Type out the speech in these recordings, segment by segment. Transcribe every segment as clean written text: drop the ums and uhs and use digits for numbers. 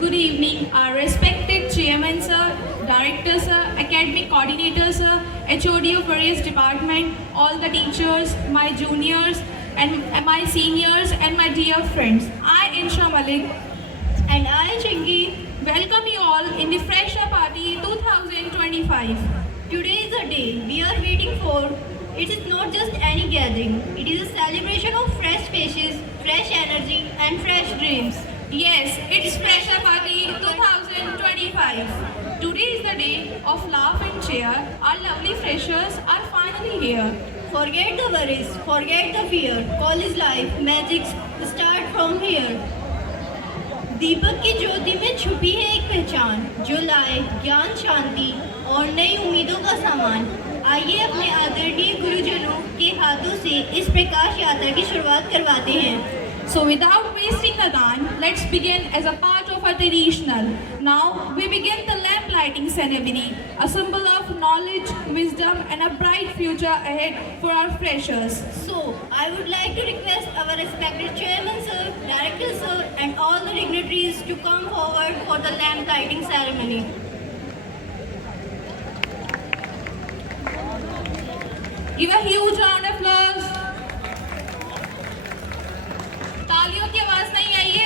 Good evening, our respected Chairman Sir, Director Sir, Academic Coordinator Sir, HOD of various department, all the teachers, my juniors and my seniors and my dear friends. I, Insha Malik, and I, Chingy, welcome you all in the Fresher Party 2025. Today is a day we are waiting for. It is not just any gathering, it is a celebration of fresh faces, fresh energy, and fresh dreams. Yes, it's Fresher Party 2025. Today is the day of laugh and cheer. Our lovely freshers are finally here. Forget the worries, forget the fear. College life, magic start from here. दीपक की ज्योति में छुपी है एक पहचान जो लाए ज्ञान शांति और नई उम्मीदों का सामान। आइए अपने आदरणीय गुरुजनों के हाथों से इस प्रकाश यात्रा की शुरुआत करवाते हैं। So without wasting the time, let's begin as a part of our traditional. Now we begin the lamp lighting ceremony, a symbol of knowledge, wisdom and a bright future ahead for our freshers. So I would like to request our respected Chairman Sir, Director Sir and all the dignitaries to come forward for the lamp lighting ceremony. Give a huge round of applause. तालियों की आवाज नहीं आई है।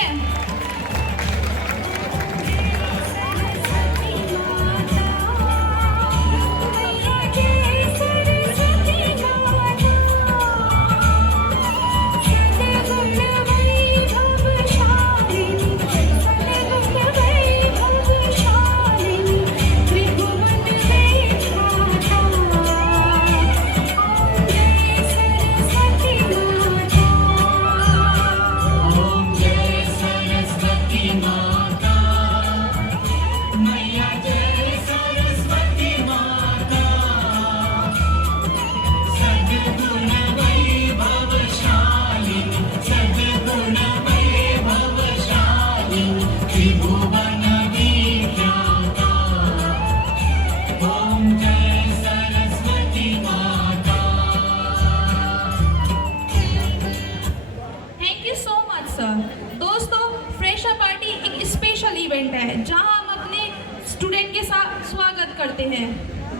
करते हैं।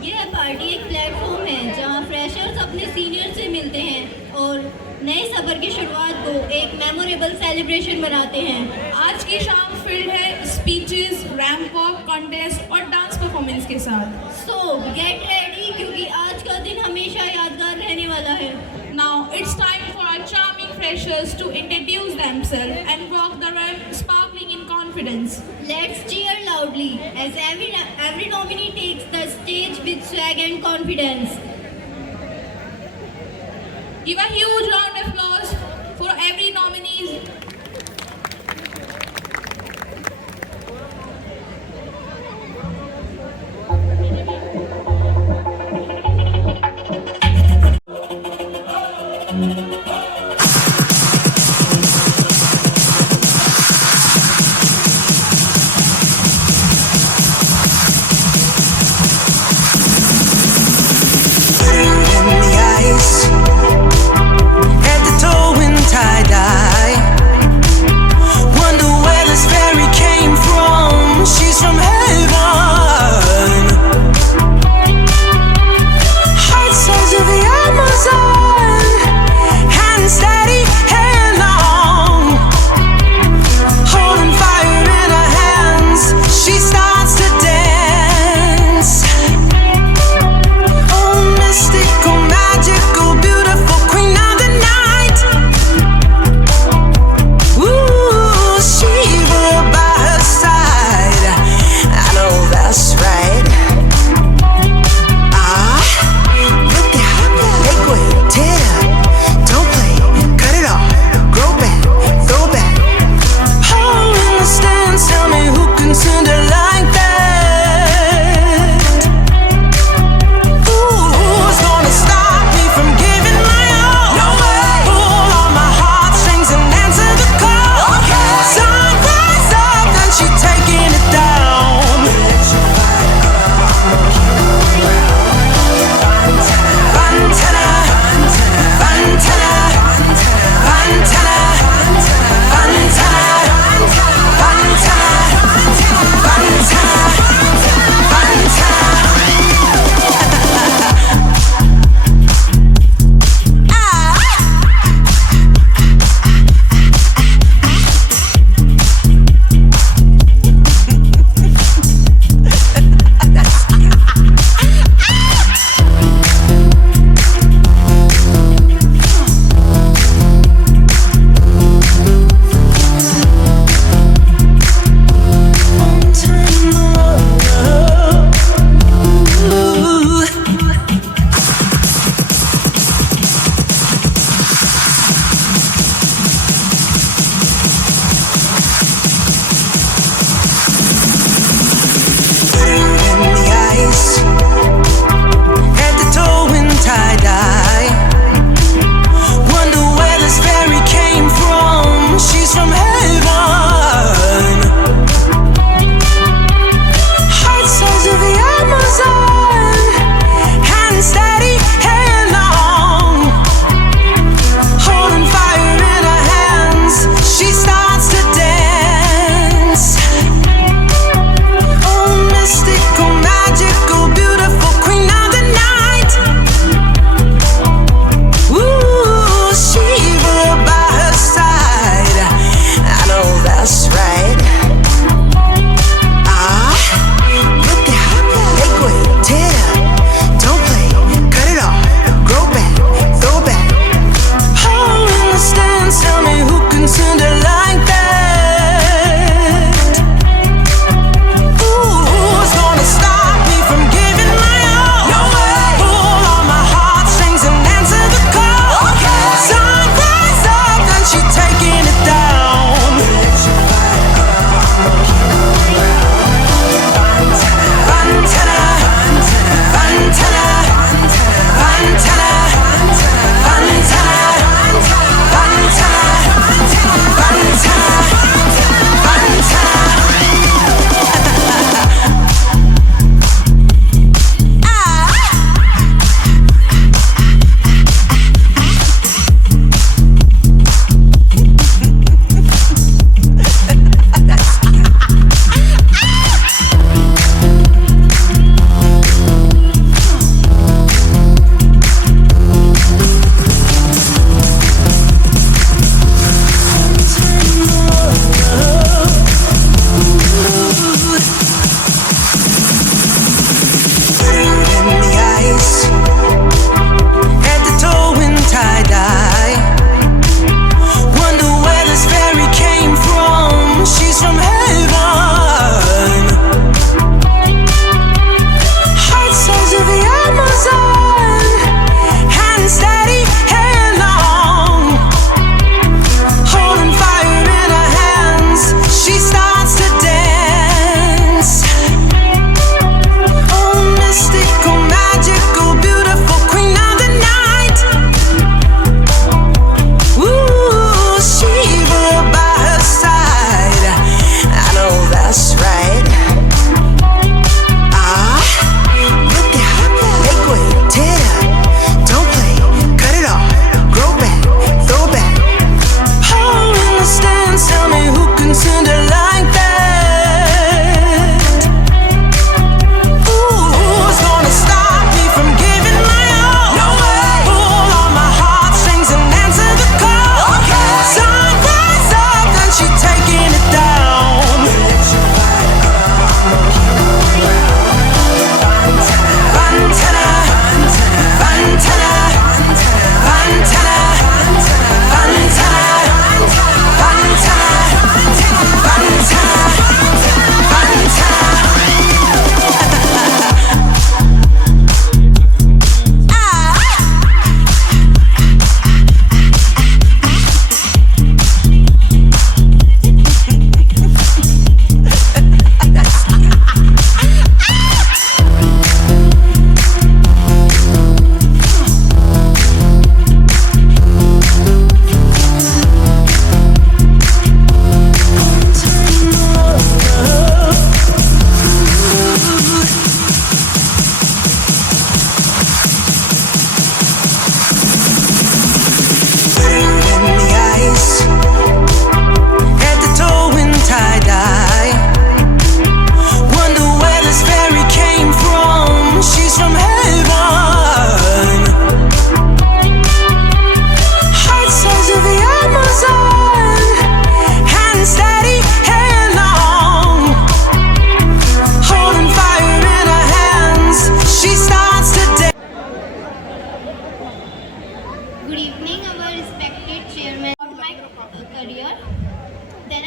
यह party एक platform है जहां फ्रेशर्स अपने सीनियर से मिलते हैं और नए सफर की शुरुआत को एक मेमोरेबल सेलिब्रेशन बनाते हैं। आज की शाम फिल्ड है स्पीचेस, रैंप वॉक, कॉन्टेस्ट और डांस परफॉर्मेंस के साथ। सो गेट रेडी क्योंकि आज का दिन हमेशा यादगार रहने वाला है। Now it's time for our charming freshers to introduce themselves and walk the ramp sparkling in confidence. Let's cheer loudly as every nominee takes the stage with swag and confidence. Give a huge round of applause for every nominee. Head to toe in tie-dye.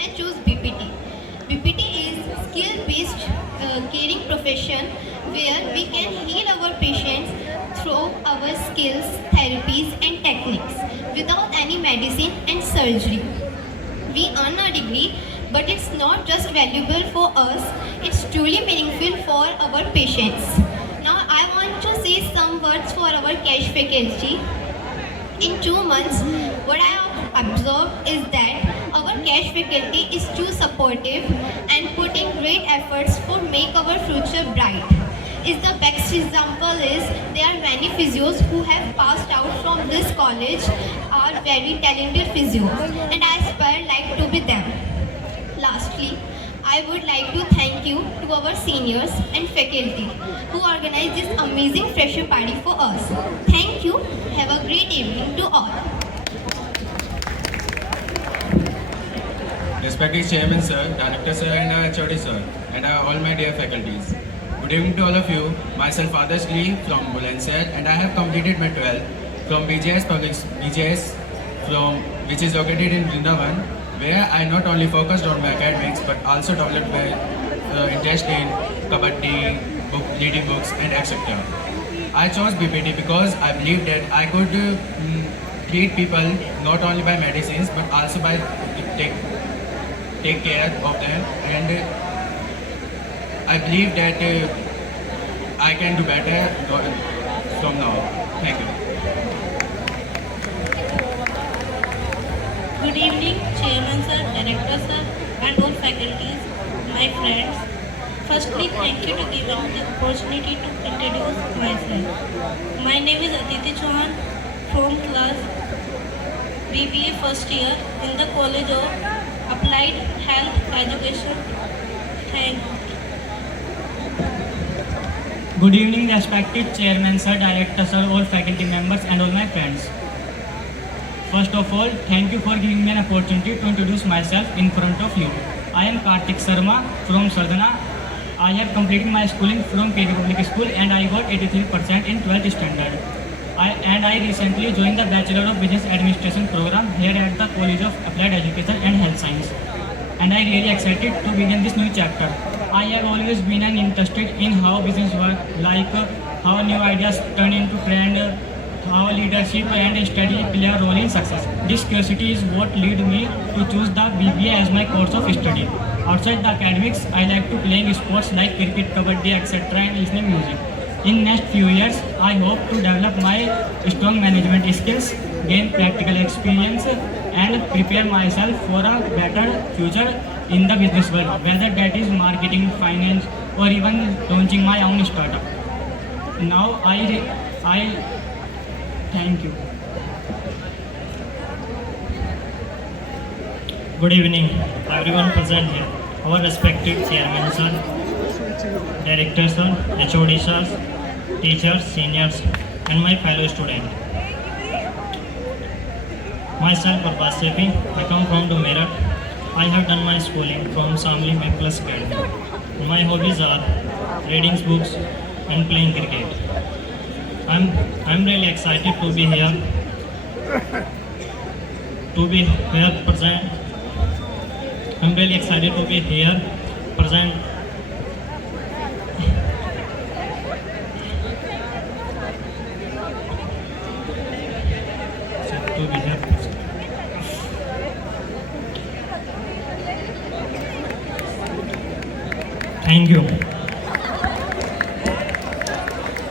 I chose BPT. BPT is skill-based caring profession where we can heal our patients through our skills, therapies and techniques without any medicine and surgery. We earn a degree, but it's not just valuable for us, it's truly meaningful for our patients. Now I want to say some words for our cash faculty. In 2 months, what I have observed is that our cash faculty is too supportive and putting great efforts for make our future bright. Is the best example is there are many physios who have passed out from this college are very talented physios and I aspire like to be them. Lastly, I would like to thank you to our seniors and faculty who organized this amazing fresher party for us. Thank you. Have a great evening to all. Respected Chairman Sir, Director Sir and HOD Sir, and all my dear faculties. Good evening to all of you. Myself Adarsh Lee from Bulandshahr, and I have completed my 12th from BJS from which is located in Vrindavan, where I not only focused on my academics but also developed my interest in kabaddi, reading books and etc. I chose BPT because I believe that I could treat people not only by medicines but also by take care of them, and I believe that I can do better from now. Thank you. Good evening, Chairman Sir, Director Sir, and all faculties, my friends. Firstly, thank you to giving me the opportunity to introduce myself. My name is Aditi Chauhan from class BBA first year in the College of Applied Health Education. Thank you. Good evening, respected Chairman Sir, Director Sir, all faculty members and all my friends. First of all, thank you for giving me an opportunity to introduce myself in front of you. I am Kartik Sharma from Sardana. I have completed my schooling from KD Public School and I got 83% in 12th standard. I recently joined the Bachelor of Business Administration program here at the College of Applied Education and Health Science. And I really excited to begin this new chapter. I have always been interested in how business works, like how new ideas turn into trend, how leadership and study play a role in success. This curiosity is what led me to choose the BBA as my course of study. Outside the academics, I like to playing sports like cricket, kabaddi, etc. and listening music. In next few years, I hope to develop my strong management skills, gain practical experience, and prepare myself for a better future in the business world, whether that is marketing, finance, or even launching my own startup. Now I thank you. Good evening, everyone present here. Our respected chairman sir, director sir, HOD sirs, teachers, seniors, and my fellow students. Myself, Prabhat Sethi. I come from Meerut. I have done my schooling from Samli Maplus Academy. My hobbies are reading books and playing cricket. I'm really excited to be here. Present. I'm really excited to be here present. To be here. Thank you.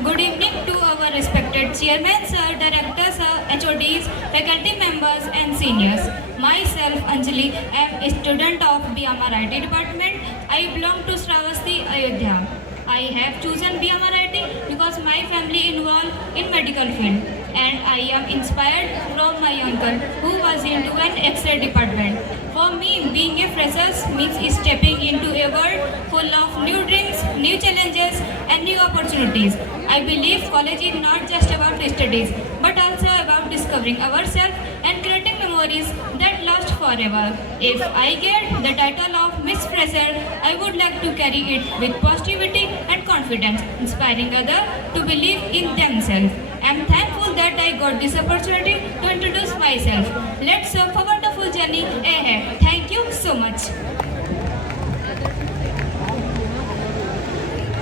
Good evening to our respected Chairman Sir, Director Sir, HODs, faculty members and seniors. Myself Anjali am a student of BMRIT department. I belong to Shravasti, Ayodhya. I have chosen BMRIT because my family involved in medical field and I am inspired from my uncle who was into an X-ray department. For me, being a fresher means stepping into a world full of new dreams, new challenges and new opportunities. I believe college is not just about studies but also about discovering ourselves and creating memories that last forever. If I get the title of Miss Fresher, I would like to carry it with positivity and confidence, inspiring others to believe in themselves. I am thankful that I got this opportunity to introduce myself. Let's have a wonderful journey ahead. Thank you so much. much.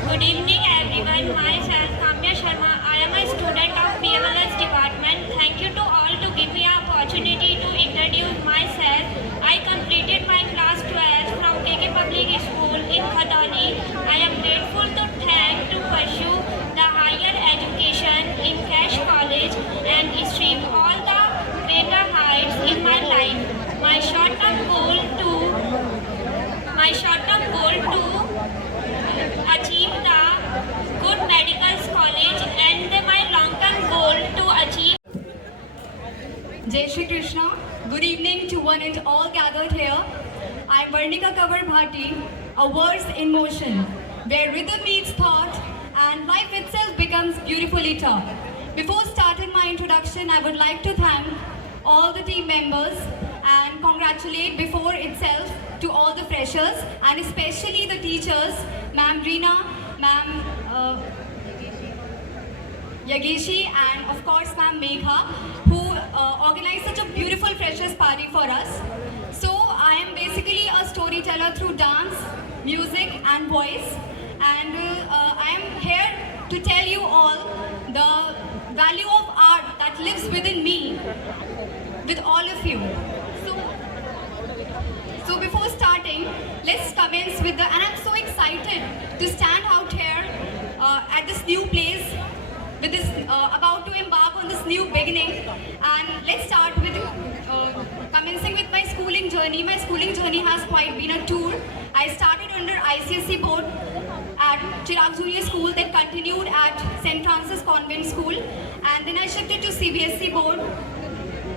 Good evening everyone. Myself Kamya Sharma. I am a student of PMLS department. Thank you to all to give me an opportunity to introduce myself. I completed my class 12 from KK Public School in Khatani. I am grateful to thank to pursue the higher education in Cash College and achieve all the greater heights in my life. My short-term goal to achieve the good medical college and my long-term goal to achieve. Jai Shri Krishna. Good evening to one and all gathered here. I am Varnika Kavar Bhati, a verse in motion, where rhythm meets thought and life itself becomes beautifully taught. Before starting my introduction, I would like to thank all the team members and congratulate before itself to all the freshers and especially the teachers, Ma'am Reena, Ma'am Yageshi and of course Ma'am Megha, who organized such a beautiful freshers party for us. So I am basically a storyteller through dance, music and voice, and I am here to tell you all the value of art that lives within me with all of you. So before starting, let's commence with and I'm so excited to stand out here at this new place with this about to embark on this new beginning, and let's start with commencing with my schooling journey. My schooling journey has quite been a tour. I started under ICSE board at Chirag Junior School, then continued at St. Francis Convent School, and then I shifted to CBSE board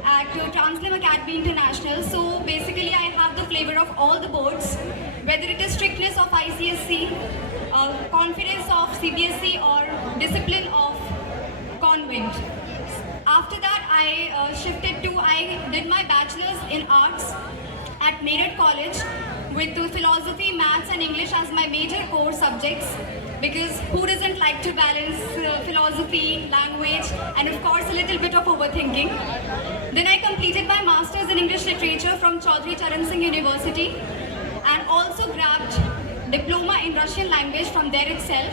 at Translim Academy International. So basically I have the flavor of all the boards, whether it is strictness of ICSE, confidence of CBSE or discipline of convent. After that I did my bachelor's in arts at Meerut College with philosophy, maths and English as my major core subjects, because who doesn't like to balance philosophy, language and of course a little bit of overthinking. Then I completed my master's in English literature from Chaudhry Charan Singh University and also grabbed diploma in Russian language from there itself.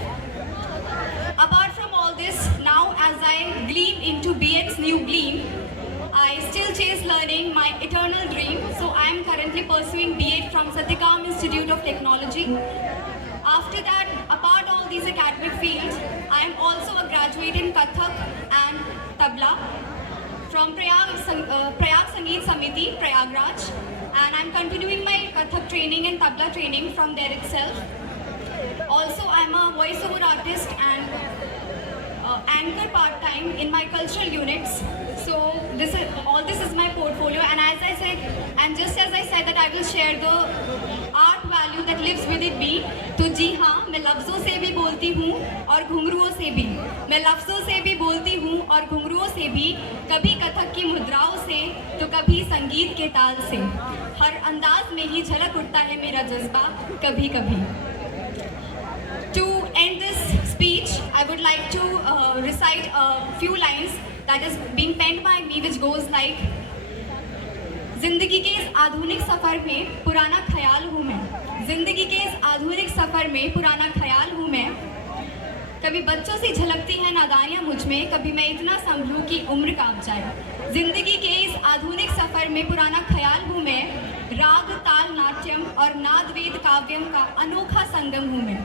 Apart from all this, now as I gleam into B.Ed's new gleam, I still chase learning, my eternal dream. So I am currently pursuing B.Ed from Satyakam Institute of Technology. After that, apart all these academic fields, I am also a graduate in Kathak and Tabla from Prayag Sangeet Samiti, Prayagraj, and I am continuing my Kathak training and Tabla training from there itself. Also, I am a voiceover artist and anchor part-time in my cultural units. So all this is my portfolio, and as I said, and just as I said that I will share the art value that lives within me, तो जी हाँ, मैं लफ्ज़ों से भी बोलती हूँ और घुंघरुओं से भी, मैं लफ्ज़ों से भी बोलती हूँ और घुंघरुओं से भी, कभी कथक की मुद्राओं से तो कभी संगीत के ताल से, हर अंदाज में ही झलक उठता है मेरा जज्बा कभी कभी. To end this speech, I would like to recite a few lines that is being penned by me, which goes like, जिंदगी के इस आधुनिक सफ़र में पुराना ख्याल हूँ मैं, जिंदगी के इस आधुनिक सफ़र में पुराना ख्याल हूँ मैं, कभी बच्चों से झलकती है नादानियाँ मुझ में, कभी मैं इतना संभलूँ कि उम्र कांप जाए. जिंदगी के इस आधुनिक सफ़र में पुराना ख्याल हूँ मैं, राग ताल नाट्यम और नादवेद काव्यम का अनोखा संगम हूँ मैं,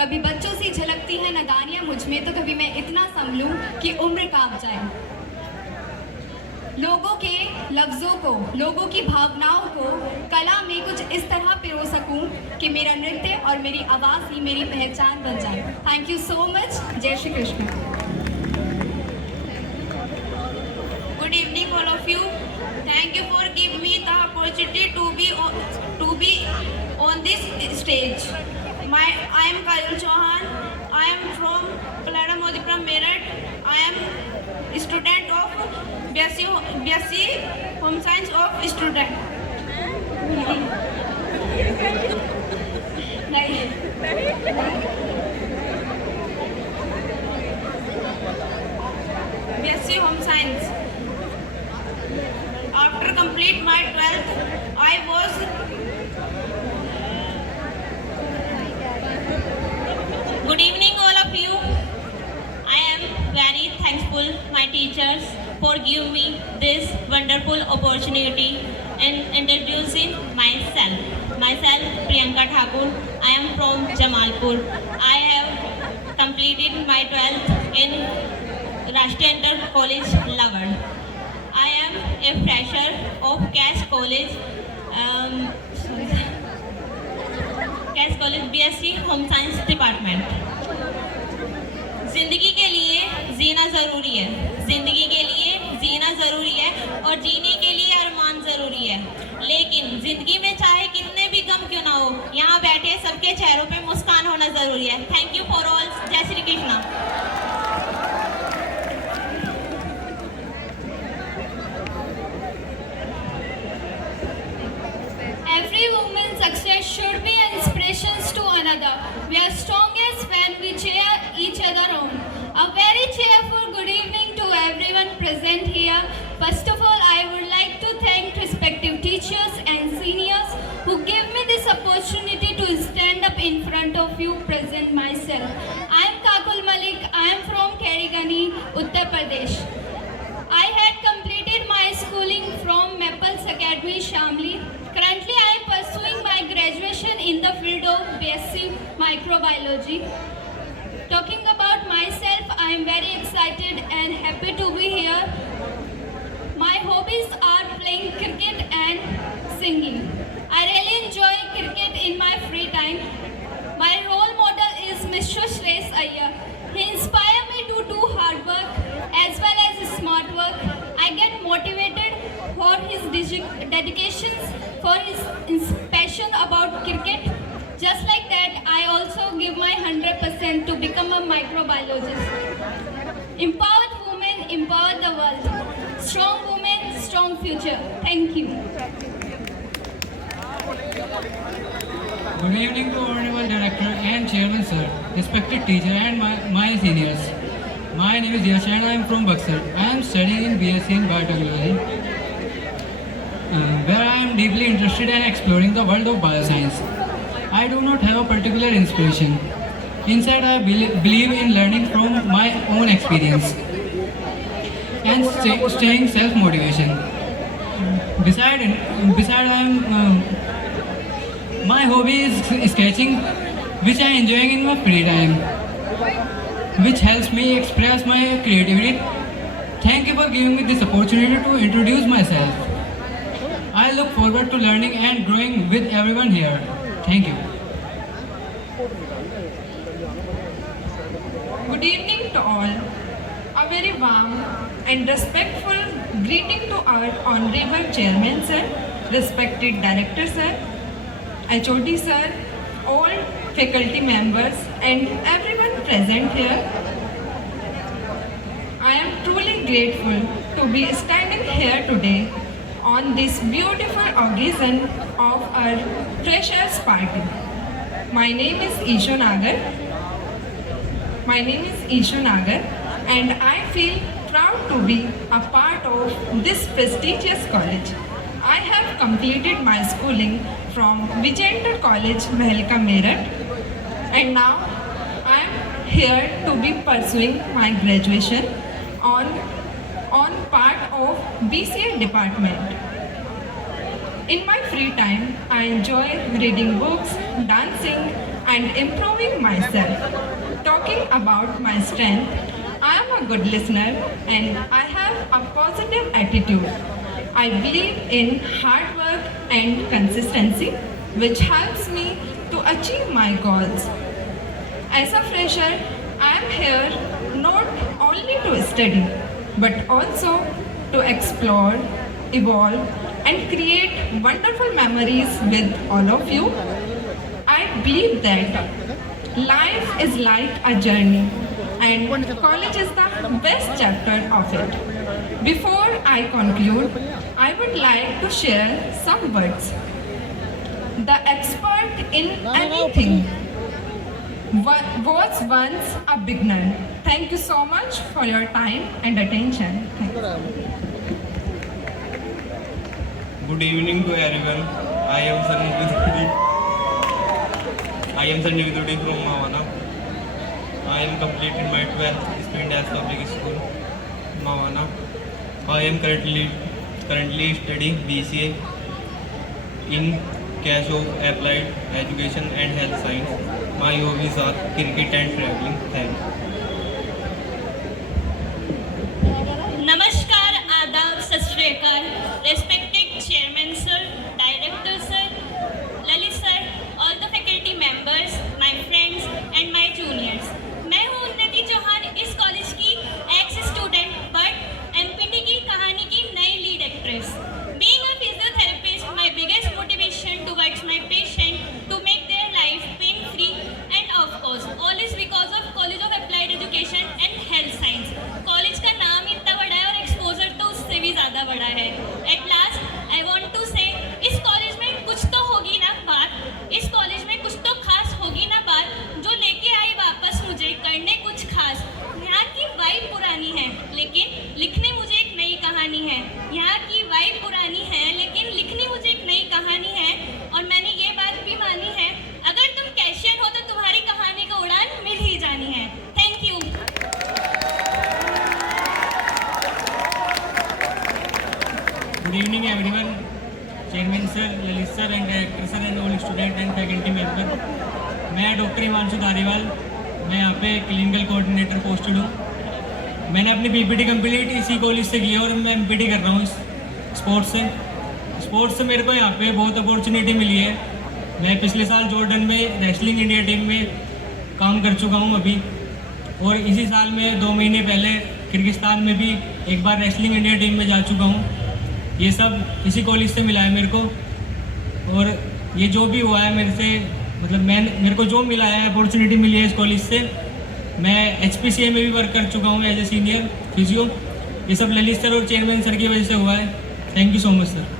कभी बच्चों से झलकती है नादानियाँ मुझ में, तो कभी मैं इतना संभलूँ कि उम्र कांप जाए. लोगों के लफ्ज़ों को, लोगों की भावनाओं को कला में कुछ इस तरह पिरो सकूं कि मेरा नृत्य और मेरी आवाज़ ही मेरी पहचान बन जाए. Thank you so much. जय Shri Krishna. Good evening all of you. Thank you for giving me the opportunity to be on this stage. I am Kajal Chauhan. I am from Palada Modipuram, Meerut. I am a student of BSc Home Science of student. BSc Home Science. After complete my 12th, I was this wonderful opportunity in introducing myself. Myself, Priyanka Thakur. I am from Jamalpur. I have completed my 12th in Rashtriya Inter College, Lavard. I am a fresher of Cash College. Cash College BSc Home Science Department. जिंदगी के लिए जीना ज़रूरी है, जिंदगी के लिए जीना ज़रूरी है और जीने के लिए अरमान ज़रूरी है। लेकिन जिंदगी में चाहे कितने भी गम क्यों ना हो, यहाँ बैठे सबके चेहरों पे मुस्कान होना ज़रूरी है। Thank you for all. जय Shri Krishna. Every woman's success should be an inspiration to another. We are strongest when we cheer each other on. A very cheerful good evening to everyone present here. First of all, I would like to thank respective teachers and seniors who give me this opportunity to stand up in front of you, present myself. I am Kakul Malik. I am from Kerigani, Uttar Pradesh. I had completed my schooling from Maples Academy, Shamli. Currently, I am pursuing my graduation in the field of BSc Microbiology. Talking about myself, I am very excited and happy to be here. My hobbies are playing cricket and singing. I really enjoy cricket in my free time. My role model is Mr. Shresh Iyer. He inspires me to do hard work as well as smart work. I get motivated for his dedications, for his passion about cricket. Just like that, I also give my 100% to become a microbiologist. Empowered women, empower the world. Strong women, strong future. Thank you. Good evening to Honorable Director and Chairman Sir, respected teacher and my seniors. My name is Yash and I am from Buxar. I am studying in BSc in Biotechnology, where I am deeply interested in exploring the world of bioscience. I do not have a particular inspiration. Instead, I believe in learning from my own experience and staying self-motivation. My hobby is sketching, which I enjoy in my free time, which helps me express my creativity. Thank you for giving me this opportunity to introduce myself. I look forward to learning and growing with everyone here. Thank you. Good evening to all. A very warm and respectful greeting to our Honorable Chairman Sir, respected Director Sir, HOD Sir, all faculty members and everyone present here. I am truly grateful to be standing here today on this beautiful occasion of our freshers party. My name is Ishu Nagar. And I feel proud to be a part of this prestigious college. I have completed my schooling from Vijayendra College, Mahalika, Meerut, and now I am here to be pursuing my graduation on part of BCA department. In my free time, I enjoy reading books, dancing, and improving myself. Talking about my strength, I am a good listener and I have a positive attitude. I believe in hard work and consistency, which helps me to achieve my goals. As a fresher, I am here not only to study, but also to explore, evolve, and create wonderful memories with all of you. I believe that life is like a journey and college is the best chapter of it. Before I conclude, I would like to share some words. The expert in anything was once a beginner. Thank you so much for your time and attention. Thank you. Good evening to everyone. I am Sanjay Vidudi from Mawana. I am completing my 12th student as public school, Mawana. I am currently studying BCA in Cash of Applied Education and Health Science. My hobbies are cricket and traveling. Thank you. नमस्कार, आदाब, सत श्री अकाल, respected chairman sir, director sir, Lalit sir, all the faculty members, my friends and my juniors. मैं हूँ उन्नति चौहान, इस college की x student but empty की कहानी की नई lead actress. Being a physiotherapist, my biggest motivation towards my patient to make their life pain free and of course all is because of college of applied education and health science. College का नाम ही इतना बड़ा है और exposure तो उससे भी ज़्यादा बड़ा है। At last I want to say, इस कॉलेज में कुछ तो होगी ना बात, इस कॉलेज में कुछ तो खास होगी ना बात, जो लेके आई वापस मुझे करने कुछ खास। यहाँ की वाइब पुरानी है लेकिन लिखनी मुझे एक नई कहानी है। यहाँ की वाइब पुरानी है लेकिन लिखनी मुझे एक नई कहानी है। और मैंने ये बात भी मानी है, अगर तुम कैशियर हो तो तुम्हारी कहानी का उड़ान मिल ही जानी है। Thank you. Good evening everyone, Chairman sir, Lalit sir and Director sir and all student and faculty member। मैं डॉक्टर हिमांशु धारीवाल, मैं यहाँ पे क्लिनिकल कोऑर्डिनेटर पोस्टेड हूँ। मैंने अपनी बीपीटी कंप्लीट इसी कॉलेज से की है और मैं एमपीटी कर रहा हूँ स्पोर्ट्स से मेरे को यहाँ पे बहुत अपॉर्चुनिटी मिली है। मैं पिछले साल जॉर्डन में रेसलिंग इंडिया टीम में काम कर चुका हूँ अभी, और इसी साल में 2 महीने पहले किर्गिस्तान में भी एक बार रेसलिंग इंडिया टीम में जा चुका हूँ। ये सब इसी कॉलेज से मिला है मेरे को, और ये जो भी हुआ है मेरे से, मतलब मेरे को जो मिला है, अपॉर्चुनिटी मिली है इस कॉलेज से। मैं HPCA में भी वर्क कर चुका हूँ एज ए सीनियर फिजियो। ये सब ललित सर और चेयरमैन सर की वजह से हुआ है। Thank you so much sir.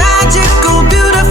Magical, beautiful.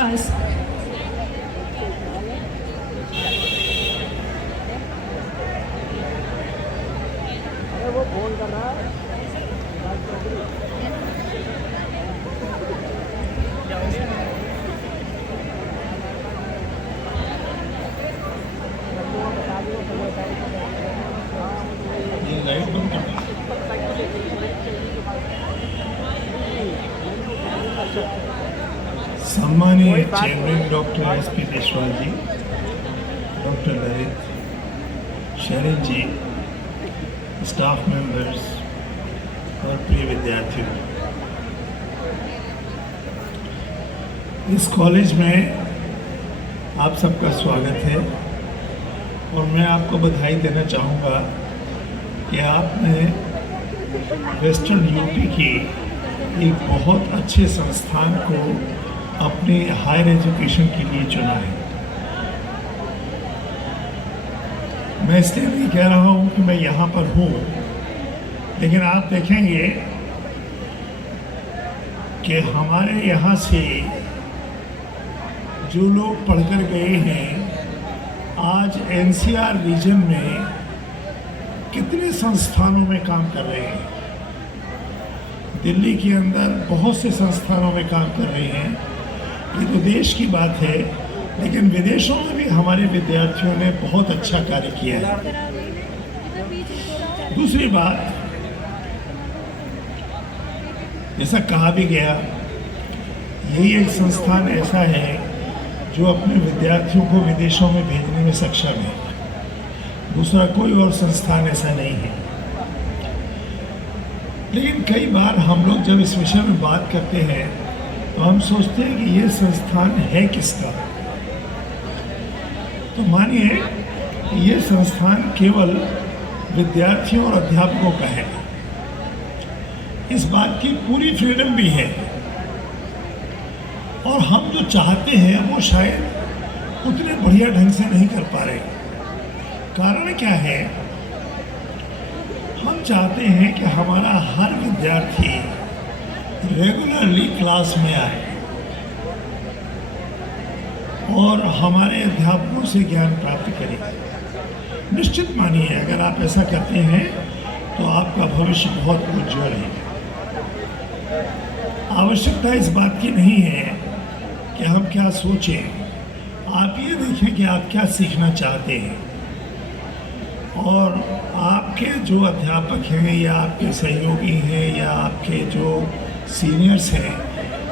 us. सम्मानीय chairman doctor SP Deshwal ji, doctor Lalit, Sharan ji, staff members और प्रिय विद्यार्थियों, इस कॉलेज में आप सबका स्वागत है और मैं आपको बधाई देना चाहूँगा कि आपने वेस्टर्न यूपी की एक बहुत अच्छे संस्थान को अपनी हायर एजुकेशन के लिए चुना है। मैं इसलिए नहीं कह रहा हूँ कि मैं यहाँ पर हूँ, लेकिन आप देखेंगे कि हमारे यहाँ से जो लोग पढ़कर गए हैं, आज NCR रीजन में कितने संस्थानों में काम कर रहे हैं। दिल्ली के अंदर बहुत से संस्थानों में काम कर रहे हैं। ये तो देश की बात है, लेकिन विदेशों में भी हमारे विद्यार्थियों ने बहुत अच्छा कार्य किया है। दूसरी बात, जैसा कहा भी गया, यही एक संस्थान ऐसा है जो अपने विद्यार्थियों को विदेशों में भेजने में सक्षम है। दूसरा कोई और संस्थान ऐसा नहीं है। लेकिन कई बार हम लोग जब इस विषय में बात करते हैं तो हम सोचते हैं कि ये संस्थान है किसका। तो मानिए ये संस्थान केवल विद्यार्थियों और अध्यापकों का है। इस बात की पूरी फ्रीडम भी है और हम जो चाहते हैं वो शायद उतने बढ़िया ढंग से नहीं कर पा रहे। कारण क्या है? हम चाहते हैं कि हमारा हर विद्यार्थी रेगुलरली क्लास में आए और हमारे अध्यापकों से ज्ञान प्राप्त करें। निश्चित मानिए अगर आप ऐसा करते हैं तो आपका भविष्य बहुत उज्जवल है। आवश्यकता इस बात की नहीं है कि हम क्या सोचें, आप ये देखें कि आप क्या सीखना चाहते हैं और आपके जो अध्यापक हैं या आपके सहयोगी हैं या आपके जो सीनियर्स हैं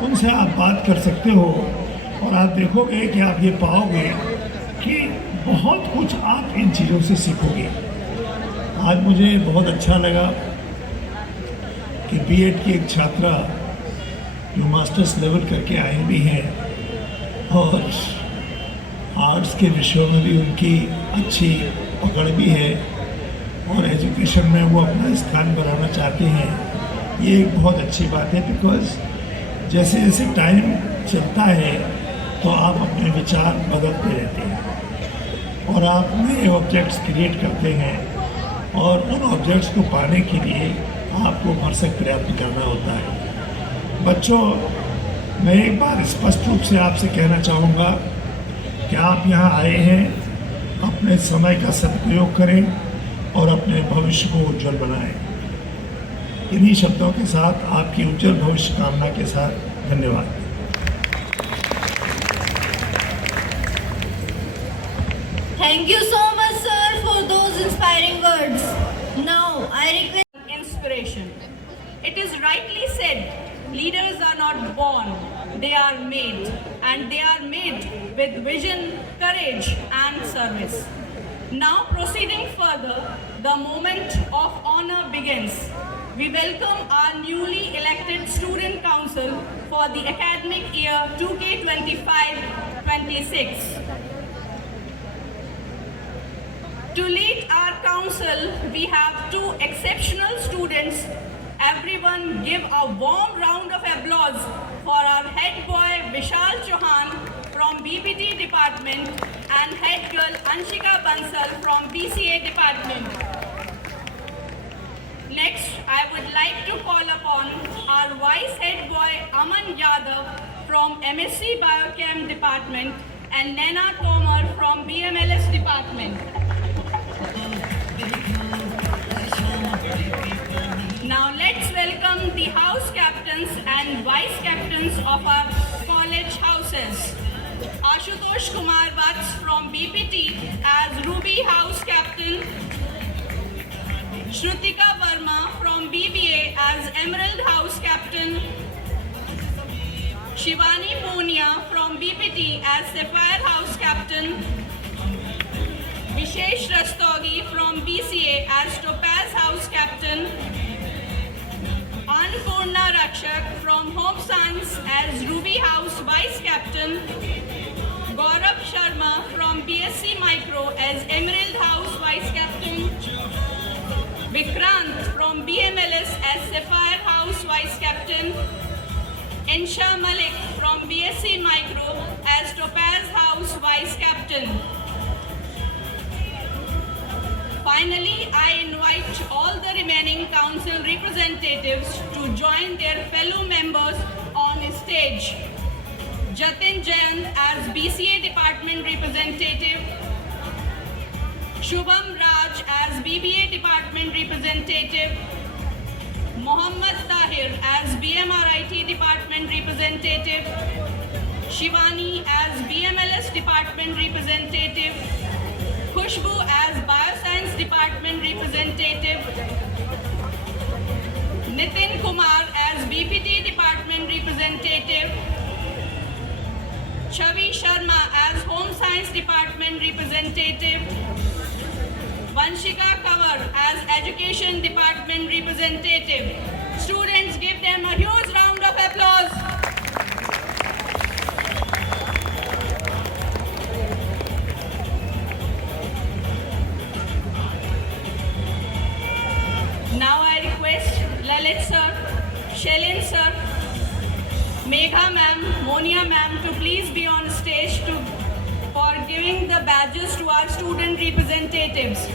उनसे आप बात कर सकते हो और आप देखोगे कि आप ये पाओगे कि बहुत कुछ आप इन चीज़ों से सीखोगे। आज मुझे बहुत अच्छा लगा कि B.Ed की एक छात्रा जो मास्टर्स लेवल करके आई भी हैं और आर्ट्स के विषयों में भी उनकी अच्छी पकड़ भी है और एजुकेशन में वो अपना स्थान बनाना चाहते हैं। ये एक बहुत अच्छी बात है, बिकॉज़ जैसे जैसे टाइम चलता है तो आप अपने विचार बदलते रहते हैं और आप नए ऑब्जेक्ट्स क्रिएट करते हैं और उन ऑब्जेक्ट्स को पाने के लिए आपको भरसक प्रयत्न करना होता है। बच्चों, मैं एक बार स्पष्ट रूप से आपसे कहना चाहूँगा कि आप यहाँ आए हैं, अपने समय का सदुपयोग करें और अपने भविष्य को उज्जवल बनाएं। इन्हीं शब्दों के साथ आपकी उज्जवल भविष्य कामना के साथ धन्यवाद। Thank you so much, sir, for those inspiring words. Now, I request Inspiration. It is rightly said, leaders are not born, they are made, and they are made with vision, courage, and service. Now, proceeding further, the moment of honor begins. We welcome our newly elected student council for the academic year 2K25-26. To lead our council, we have two exceptional students. Everyone give a warm round of applause for our head boy Vishal Chauhan from BPT department and head girl Anshika Bansal from BCA department. Next, I would like to call upon our vice head boy Aman Yadav from MSc Biochem Department and Nena Tomar from BMLS Department. Now let's welcome the house captains and vice captains of our college houses. Ashutosh Kumar Vats from BPT as Ruby House Captain. Shrutika Verma from BBA as Emerald House Captain. Shivani Punia from BPT as Sapphire House Captain. Vishesh Rastogi from BCA as Topaz House Captain. Annapurna Rakshak from Home Science as Ruby House Vice Captain. Gaurav Sharma from BSc Micro as Emerald House Vice Captain. Vikrant from BMLS as Sapphire House Vice Captain. Insha Malik from BSc Micro as Topaz House Vice Captain. Finally, I invite all the remaining council representatives to join their fellow members on stage. Jatin Jayan as BCA Department Representative. Shubham Raj as BBA Department Representative. Mohammad Tahir as BMRIT Department Representative. Shivani as BMLS Department Representative. Khushbu as Bioscience Department Representative. Nitin Kumar as BPT Department Representative. Chavi Sharma as Home Science Department Representative. Vanshika Kavar as Education Department Representative. Students, give them a huge round of applause. Now I request Lalit sir, Shailin sir, Megha ma'am, Monia ma'am to please be on stage for giving the badges to our student representatives.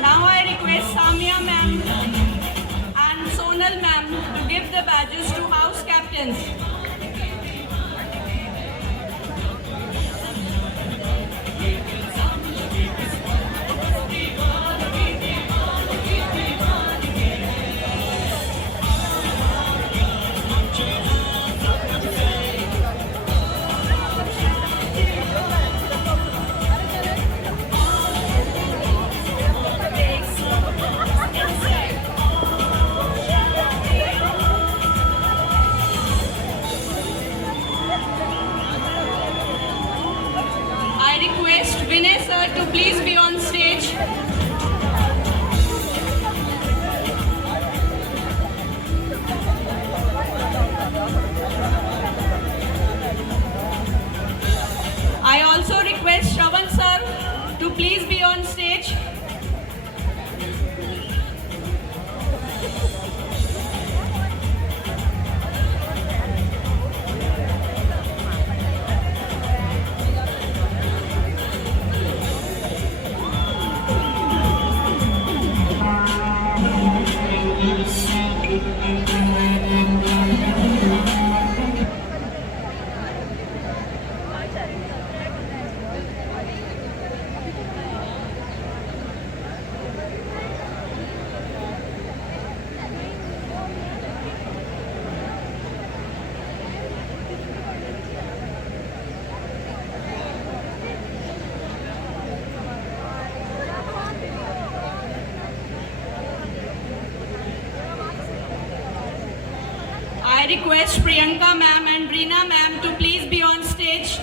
Now I request Samia ma'am and Sonal ma'am to give the badges to house captains. I request Vinay sir to please be on stage. I also request Shravan sir to please be on stage. request Priyanka ma'am and Reena ma'am to please be on stage.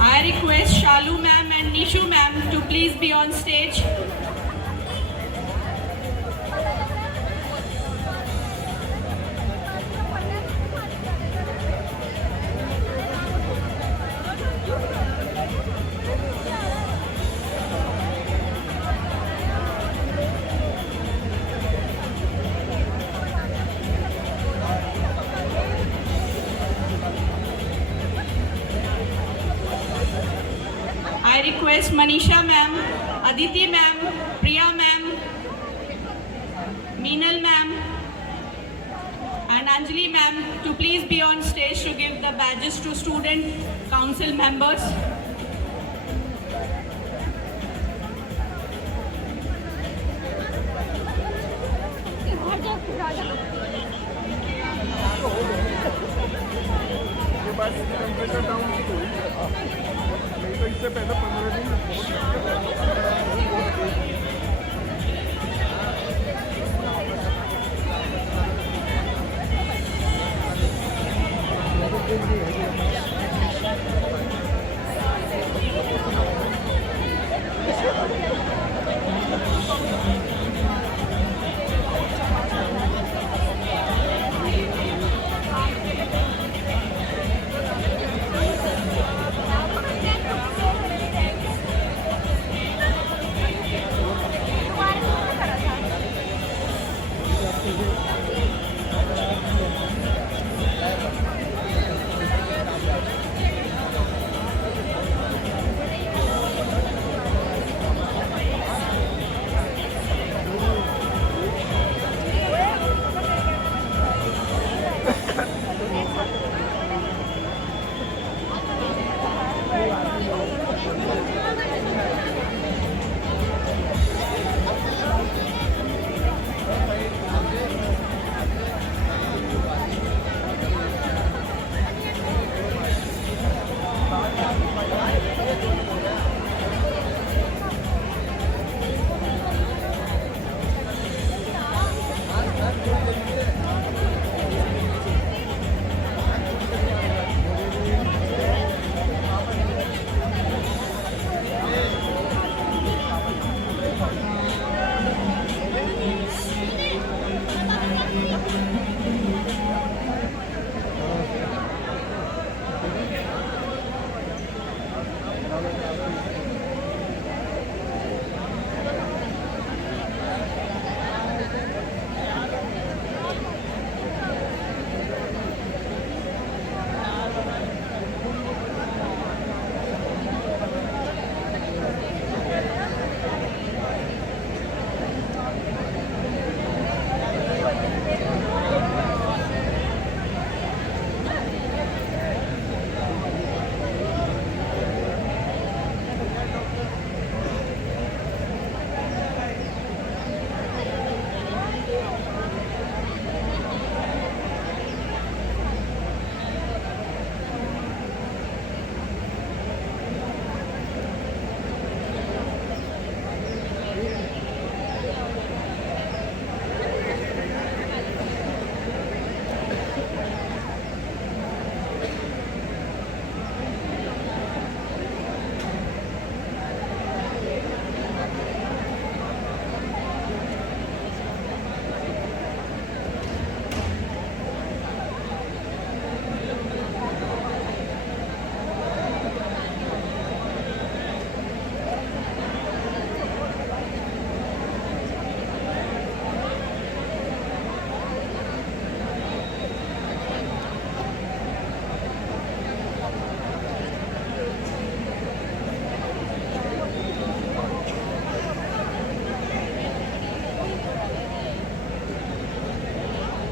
I request Shalu ma'am and Nishu ma'am to please be on stage. I request Manisha ma'am, Aditi ma'am, Priya ma'am, Meenal ma'am, and Anjali ma'am to please be on stage to give the badges to student council members.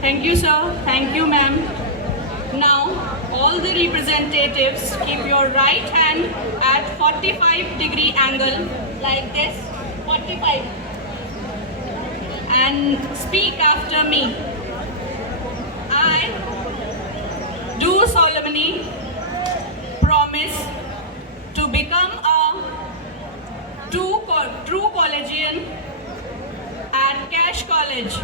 Thank you, sir. Thank you, ma'am. Now, all the representatives, keep your right hand at 45-degree angle, like this, 45. And speak after me. I do solemnly promise to become a true collegian at Cash College.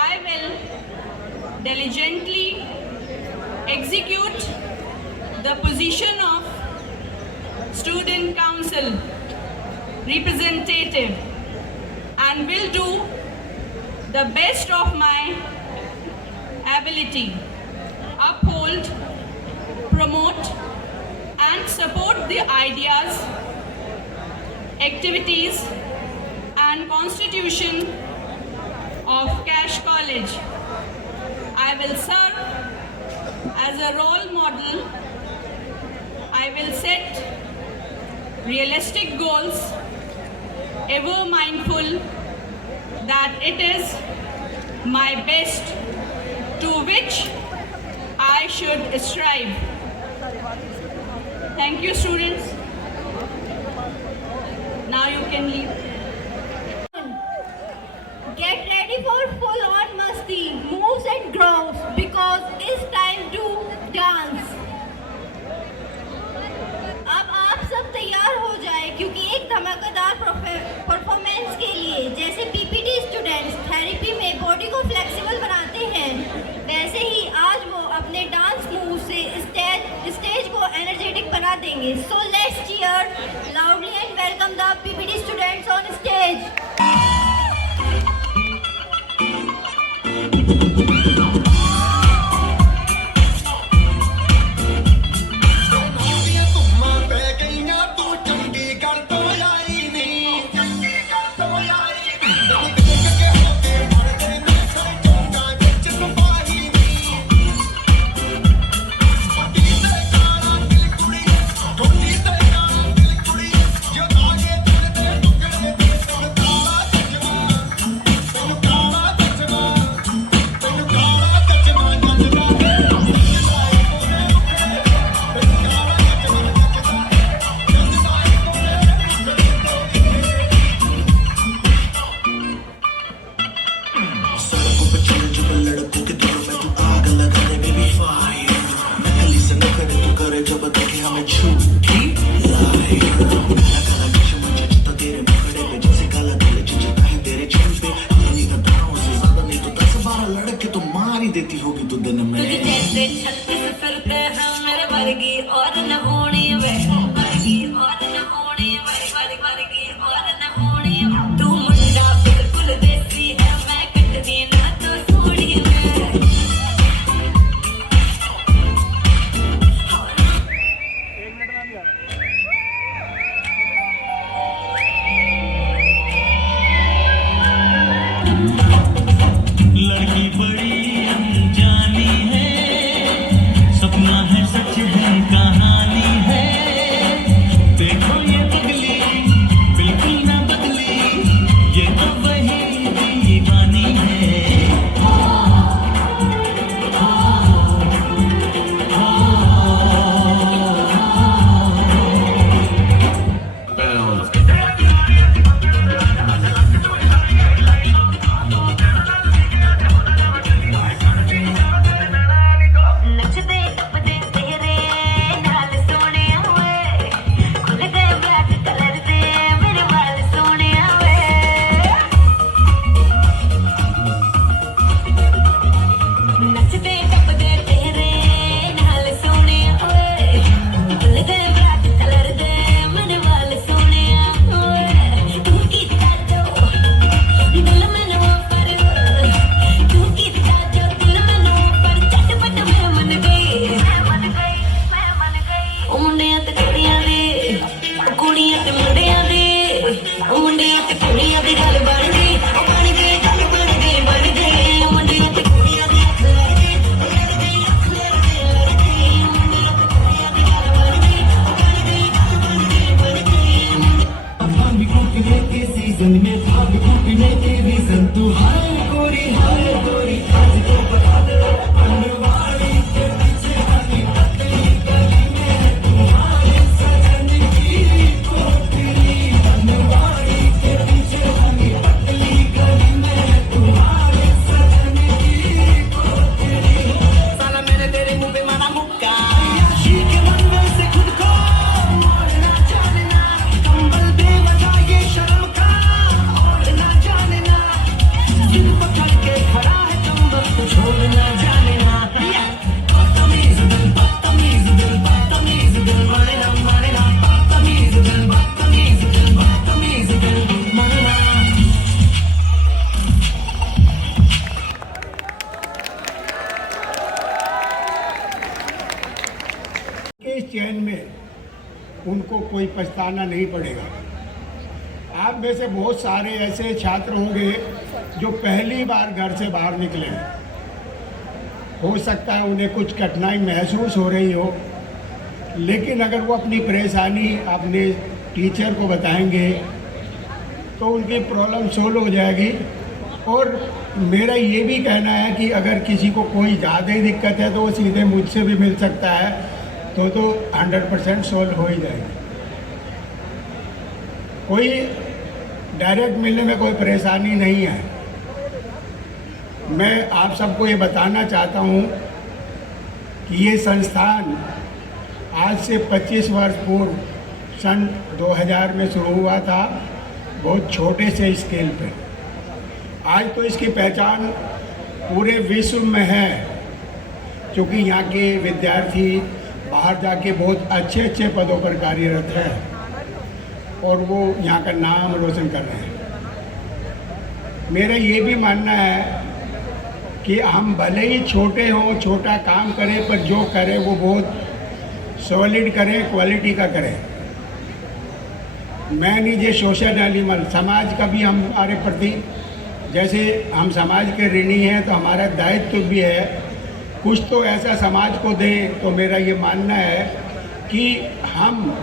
I will diligently execute the position of student council representative and will do the best of my ability, uphold, promote and support the ideas, activities and constitution of Cash College. I will serve as a role model. I will set realistic goals, ever mindful that it is my best to which I should strive. Thank you, students. Now you can leave. Get ready for full-on masti, moves and grooves because it's time to dance. अब आप सब तैयार हो जाए क्योंकि एक धमाकेदार performance के लिए जैसे पीपीटी स्टूडेंट्स थेरेपी में बॉडी को फ्लेक्सिबल बनाते हैं वैसे ही आज वो अपने डांस मूव से स्टेज को एनर्जेटिक बना देंगे. So let's cheer loudly and welcome the PPT students on stage. देती होगी तो दिन में तुझे जैसे 36 फिरते हैं मेरे वर्गी और न होनी वे वर्गी और न होनी वर्गी और न होनी तू मुंडा बिल्कुल देसी है मैं कटनी ना तो सोड़ी में लड़की बड़ी अनजानी है सपना है सच है कहानी है देखो ये पगली बिल्कुल ना बदली ये तो वही दीवानी है सीजन में भाभी को पीने की रीजन तू हाय गोरी पछताना नहीं पड़ेगा। आप में से बहुत सारे ऐसे छात्र होंगे जो पहली बार घर से बाहर निकले हैं। हो सकता है उन्हें कुछ कठिनाई महसूस हो रही हो, लेकिन अगर वो अपनी परेशानी अपने टीचर को बताएंगे तो उनकी प्रॉब्लम सोल्व हो जाएगी। और मेरा ये भी कहना है कि अगर किसी को कोई ज़्यादा ही दिक्कत है तो वो सीधे मुझसे भी मिल सकता है, तो 100% सोल्व हो ही जाएगी। कोई डायरेक्ट मिलने में कोई परेशानी नहीं है। मैं आप सबको ये बताना चाहता हूँ कि ये संस्थान आज से 25 वर्ष पूर्व सन 2000 में शुरू हुआ था, बहुत छोटे से स्केल पे। आज तो इसकी पहचान पूरे विश्व में है, क्योंकि यहाँ के विद्यार्थी बाहर जाके बहुत अच्छे अच्छे पदों पर कार्यरत हैं और वो यहाँ का नाम रोशन कर रहे हैं। मेरा ये भी मानना है कि हम भले ही छोटे हों, छोटा काम करें, पर जो करें वो बहुत सॉलिड करें, क्वालिटी का करें। मैं नीचे सोशल एनिमल, समाज का भी हमारे प्रति, जैसे हम समाज के ऋणी हैं तो हमारा दायित्व भी है कुछ तो ऐसा समाज को दें। तो मेरा ये मानना है कि हम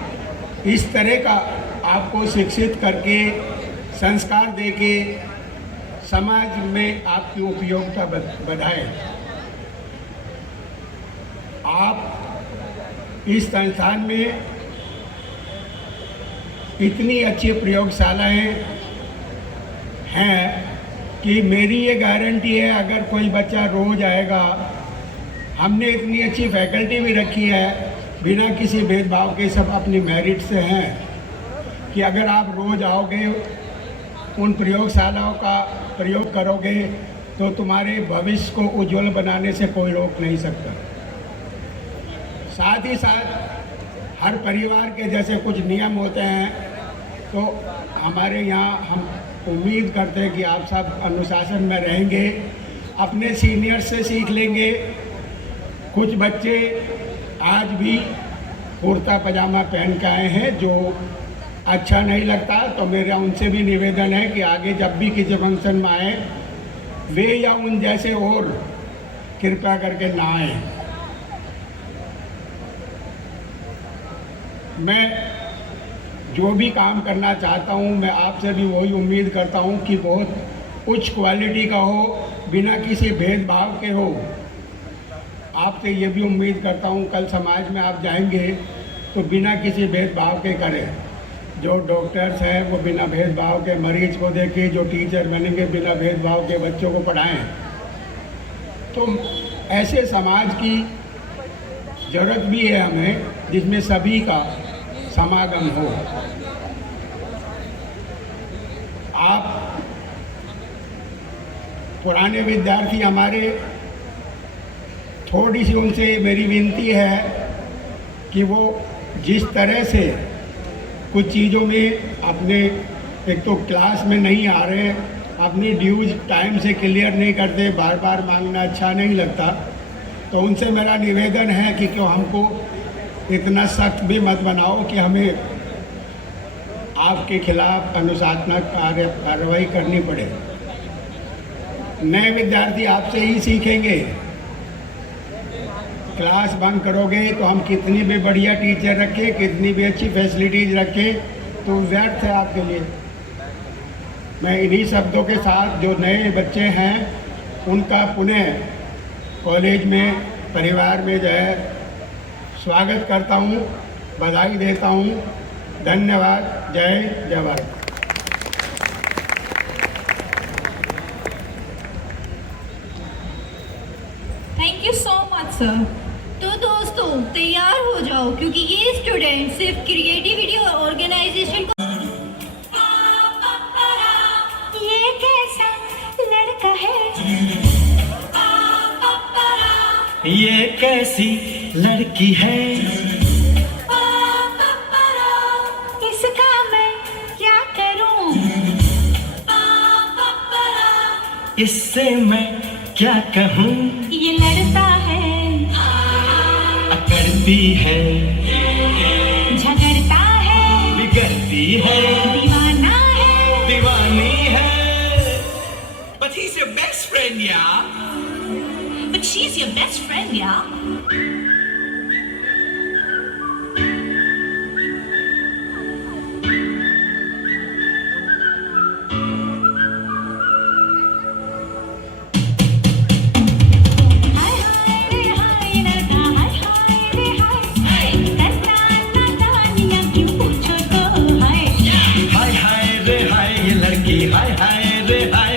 इस तरह का आपको शिक्षित करके, संस्कार देके समाज में आपकी उपयोगिता बढ़ाएं। आप इस संस्थान में इतनी अच्छी प्रयोगशालाएं हैं कि मेरी ये गारंटी है, अगर कोई बच्चा रोज़ आएगा, हमने इतनी अच्छी फैकल्टी भी रखी है बिना किसी भेदभाव के, सब अपनी मेरिट से हैं, कि अगर आप रोज़ आओगे, उन प्रयोगशालाओं का प्रयोग करोगे तो तुम्हारे भविष्य को उज्जवल बनाने से कोई रोक नहीं सकता। साथ ही साथ हर परिवार के जैसे कुछ नियम होते हैं, तो हमारे यहाँ हम उम्मीद करते हैं कि आप सब अनुशासन में रहेंगे, अपने सीनियर से सीख लेंगे। कुछ बच्चे आज भी कुर्ता पजामा पहन के आए हैं जो अच्छा नहीं लगता, तो मेरा उनसे भी निवेदन है कि आगे जब भी किसी फंक्शन में आए, वे या उन जैसे और कृपया करके ना आए। मैं जो भी काम करना चाहता हूँ, मैं आपसे भी वही उम्मीद करता हूँ कि बहुत उच्च क्वालिटी का हो, बिना किसी भेदभाव के हो। आपसे ये भी उम्मीद करता हूँ कल समाज में आप जाएंगे तो बिना किसी भेदभाव के करें। जो डॉक्टर्स हैं वो बिना भेदभाव के मरीज को देखें, जो टीचर बनेंगे बिना भेदभाव के बच्चों को पढ़ाएं। तो ऐसे समाज की ज़रूरत भी है हमें, जिसमें सभी का समागम हो। आप पुराने विद्यार्थी हमारे, थोड़ी सी उनसे मेरी विनती है कि वो जिस तरह से कुछ चीज़ों में अपने, एक तो क्लास में नहीं आ रहे, अपनी ड्यूज टाइम से क्लियर नहीं करते, बार बार मांगना अच्छा नहीं लगता, तो उनसे मेरा निवेदन है कि क्यों हमको इतना सख्त भी मत बनाओ कि हमें आपके खिलाफ अनुशासनात्मक कार्रवाई करनी पड़े। नए विद्यार्थी आपसे ही सीखेंगे। क्लास बंद करोगे तो हम कितनी भी बढ़िया टीचर रखें, कितनी भी अच्छी फैसिलिटीज़ रखें, तो व्यर्थ है आपके लिए। मैं इन्हीं शब्दों के साथ जो नए बच्चे हैं उनका पुनः कॉलेज में, परिवार में जो है स्वागत करता हूँ, बधाई देता हूँ। धन्यवाद। जय Bharat. Thank you so much, sir. तो दोस्तों तैयार हो जाओ, क्योंकि ये स्टूडेंट सिर्फ क्रिएटिविटी और ऑर्गेनाइजेशन को। ये कैसा लड़का है, ये कैसी लड़की है, इसका मैं क्या करूं, इससे मैं क्या कहूँ, ये लड़ता है, अकड़ती है, झगड़ता है, है, दीवाना है, दीवानी है. But he's your best friend, yeah. but she's your best friend, yeah. हाय हाय रे हाय,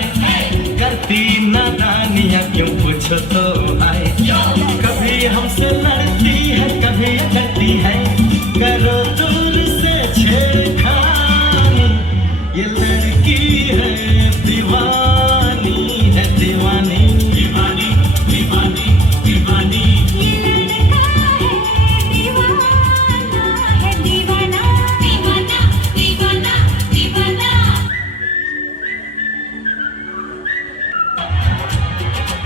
करती नादानियाँ क्यों पूछो तो हाय. कभी हमसे लड़ती है, कभी करती है, करो दूर से छेड़खानी. ये लड़की है दीवानी, है दीवानी, दीवानी, दीवानी, दीवानी. है दीवाना, दीवाना, दीवाना, दीवाना.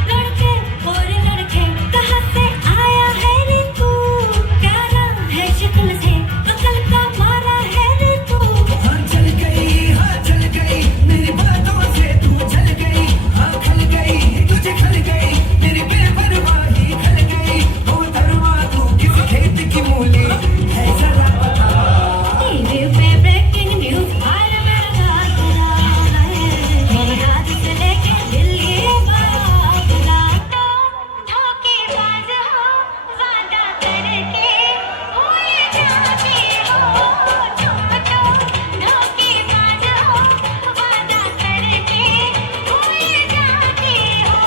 लड़के और लड़के कहाँ से आया है रे तू, क्या नाम है शक्ल से अकल का मारा है रे तू. हाँ चल गई मेरी बातों से तू चल गई. हाँ खल गई तुझे खल गई, मेरी बेपरवाही खल गई. ओ धर्मा तू किस खेत की मूली है जरा बता. टीवी पे ब्रेकिंग न्यूज हर मेरा तेरा है, रात से लेके दिल्ली बागरा. धोखेबाज हो वादा करके भूल जाती हो तुम तो. धोखेबाज हो वादा करके भूल जाती हो.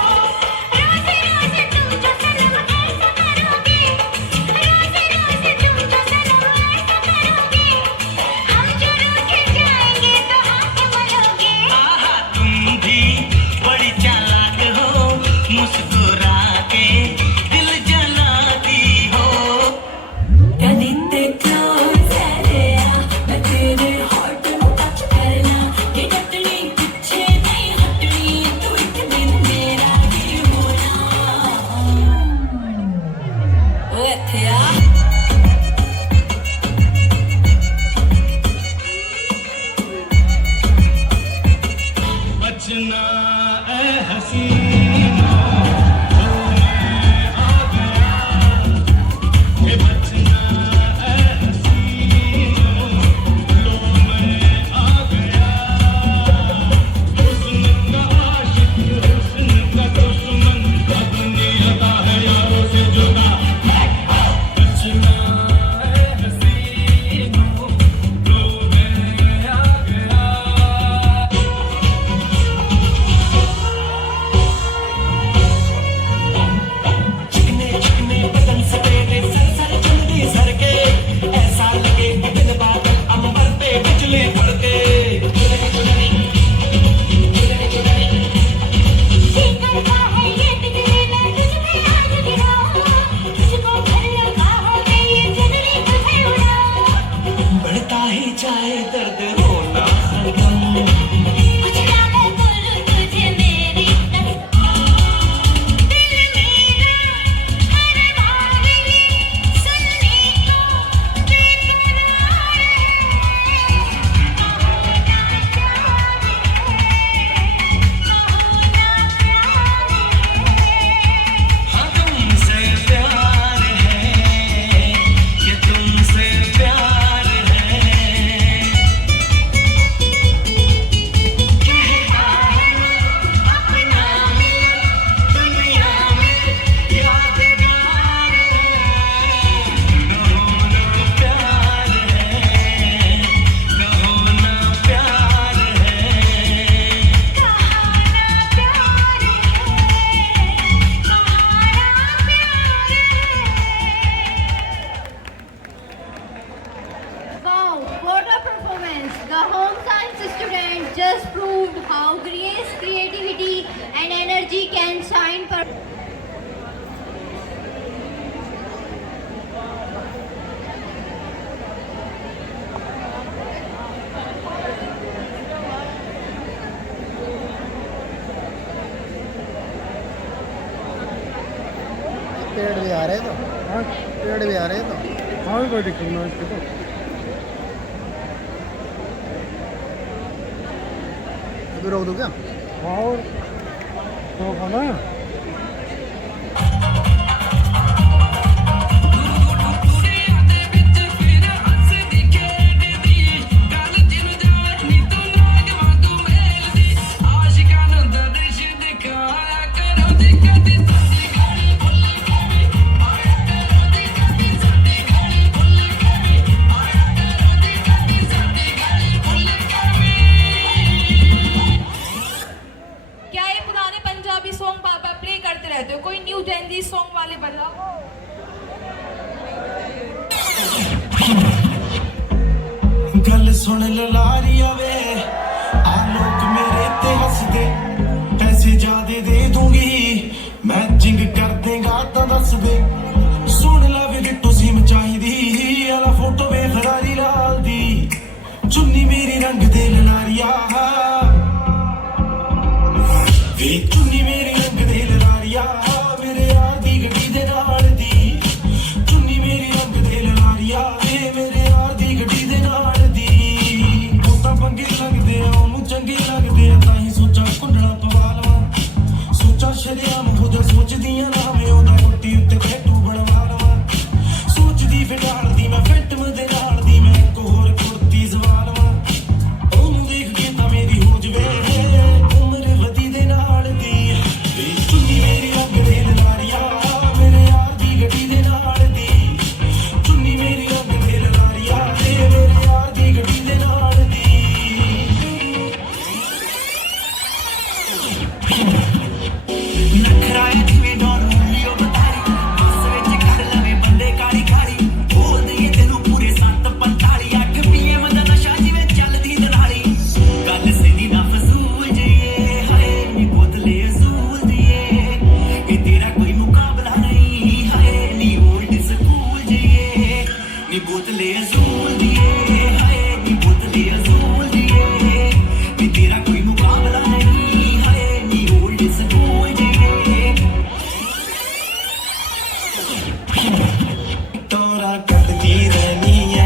रोज रोज तुम जो सनम ऐसा करोगे, रोज रोज तुम जो सनम ऐसा करोगे, हम जो रूठ जाएंगे तो हाथ मलोगे. आहा तुम भी बड़ी चालाक हो, मुस्कुरा के दिल जलाती हो. कदीते क्लोज है मैं तेरे हॉट को टच करना, ये टटनी पीछे नहीं हटनी, तू एक दिन मेरा ही होना. ओए थिया बचना ए हसीना, आ गया. ये बचना ए हसीना, लो मैं आ गया. हुस्न का आशिक, हुस्न का दुश्मन, अब दुनिया का है यारों से जुदा. बचना ए हसीना, लो मैं आ गया. चिकने चिकने बदन से तेरे सर सर चुनरी सर के, ऐसा लगे कि दिन बादल अंबर पे बिजली भड़के. करता है ये बिजली मैं तुझ पे आज गिराऊं, तुझको घर लगा है मैं ये चुनरी तुझे उड़ाऊं. बढ़ता ही जाए दर्द होना हरदम. कुछ ना मैं बोलूं तुझे मेरी कसम, दिल मेरा हर बार ये सुनने को बेकरार है. कहो ना प्यार है, कहो ना प्यार है. हाँ तुमसे प्यार है, ये तुमसे प्यार है. कहता है अपना मिलन दुनिया में यादगार है. कहो ना प्यार है, कहो ना प्यार है. Wow, what a performance! The home science student just proved how grace, creativity and energy can shine for पेड़ भी आ रहे तो. हाँ पेड़ भी आ रहे तो. हाँ कोई दिक्कत नहीं इसके तो. भी रोक दो क्या? और तो खाना कोई न्यू जेनजी सॉन्ग वाले बजाओ। गल सुन लारिया वे आ लोग मेरे ते हंस दे, पैसे ज्यादा दे दूंगी मैचिंग कर देगा तो दस दे। सुन ला वे डिट्टो सिम चाहिदी आला फोटो वे फरारी लाल दी, चुन्नी मेरी रंग दे लारिया वे चुन्नी मेरी रंग दे लारिया मेरे यार दी गड्डी दे नाल दी, चुन्नी मेरी रंग दे लारिया वे मेरे यार दी गड्डी दे नाल दी। ਉਹ ਤਾਂ ਪੰਗੇ ਲੱਗਦੇ ਆ ਉਹਨੂੰ ਚੰਗੇ ਲੱਗਦੇ ਆ, ਤਾਂ ਹੀ ਸੋਚਾਂ ਕੁੰਡਲਾ ਪਵਾ ਲਵਾਂ, ਸੋਚਾਂ ਸ਼ਰਿਆਮ ਹੋ ਜਾ ਸੋਚਦੀਆਂ ਨਾ ਮੈਂ ਉਹਦਾ ਗੁੱਟੀ ਉੱਤੇ ਟੈਟੂ ਬਣਵਾ ਲਵਾਂ, ਸੋਚਦੀ ਫਿਰ ਢਾਲਦੀ ਮੈਂ ਫੈਂਟਮ ਦੇ ਨਾਲ ਦੀ ਮੈਂ ਇੱਕ ਹੋਰ ਕੁੜਤੀ ਸਵਾ ਲਵਾਂ, ਉਹਨੂੰ ਦੇਖ ਕੇ ਤਾਂ ਮੇਰੀ ਹੋ ਜਵੇ ਉਮਰ ਵਧੀ ਦੇ ਨਾਲ ਦੀ। ਵੇ ਚੁੰਨੀ ਮੇਰੀ ਰੰਗ ਦੇ ਲਾਰੀਆ ਮੇਰੇ ਯਾਰ ਦੀ ਗੱਡੀ ਦੇ ਨਾਲ ਦੀ, ਚੁੰਨੀ ਮੇਰੀ ਰੰਗ ਦੇ ਲਾਰੀਆ ਮੇਰੇ ਯਾਰ ਦੀ ਗੱਡੀ ਦੇ ਨਾਲ ਦੀ। ਨਖਰਾ ਜਿਵੇਂ ਡੋਰ ਲਿਓ ਬਤਾਰੀ ਬਸ ਵਿੱਚ ਕਰ ਲਵੇ ਬੰਦੇ ਕਾਲੀ ਕਾਲੀ, ਬੋਲ ਦਈਏ ਤੈਨੂੰ ਪੂਰੇ 7:45 8 PM ਦਾ ਨਸ਼ਾ ਜਿਵੇਂ ਚੱਲਦੀ ਦਨਾਲੀ, ਗੱਲ ਸਿੱਧੀ ਨਾ ਫਜ਼ੂਲ ਜਈਏ ਹਾਏ ਨੀ ਬੋਤਲੇ ਅਜ਼ੂਲ ਦੀਏ, ਇਹ ਤੇਰਾ ਕੋਈ ਮੁਕਾਬਲਾ ਨਹੀਂ ਹਾਏ ਨੀ ਓਲਡ ਸਕੂਲ ਜਈਏ, ਨੀ ਬੋਤਲੇ ਅਜ਼ੂਲ ਦੀਏ ਹਾਏ ਨੀ ਬੋਤਲੇ ਅਜ਼ੂਲ ਦੀਏ, ਨੀ ਤੇਰਾ ਕੋਈ ਮੁਕਾਬਲਾ ਨਹੀਂ ਹਾਏ ਨੀ ਓਲਡ ਸਕੂਲ ਜਈਏ। ਤੋਰਾ ਕੱਢਦੀ ਰਹਿਣੀ ਐ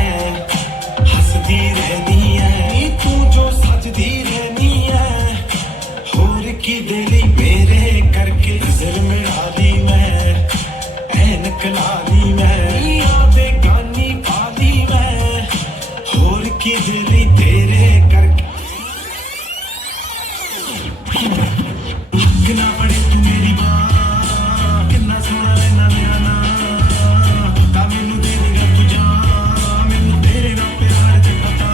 ਹੱਸਦੀ ਰਹਿਣੀ ਐ ਨੀ ਤੂੰ ਜੋ ਸੱਚਦੀ ਰਹਿਣੀ ਐ, ਹੋਰ ਕਿਦੇ ਲਈ ਮੇਰੇ ਕਰਕੇ ਨਜ਼ਰ ਮਿਲਾ ਦੀ ਮੈਂ ਐਨਕ ਲਾ ਦੀ ਮੈਂ ਨੀ ਆਦੇ ਗਾਨੀ ਪਾ ਦੀ ਮੈਂ, ਹੋਰ ਕਿਦੇ ਲਈ ਤੇਰੇ ਕਰਕੇ ਹੱਕ ਨਾ ਪੜੇ ਤੂੰ ਮੇਰੀ ਮਾਂ ਕਿੰਨਾ ਸੋਹਣਾ ਲੈਣਾ ਮੇਰਾ ਨਾਂ, ਤਾਂ ਮੈਨੂੰ ਦੇ ਦੇਗਾ ਤੂੰ ਜਾਨ ਮੈਨੂੰ ਤੇਰੇ ਨਾਲ ਪਿਆਰ ਜੱਟਾ ਤਾਂ,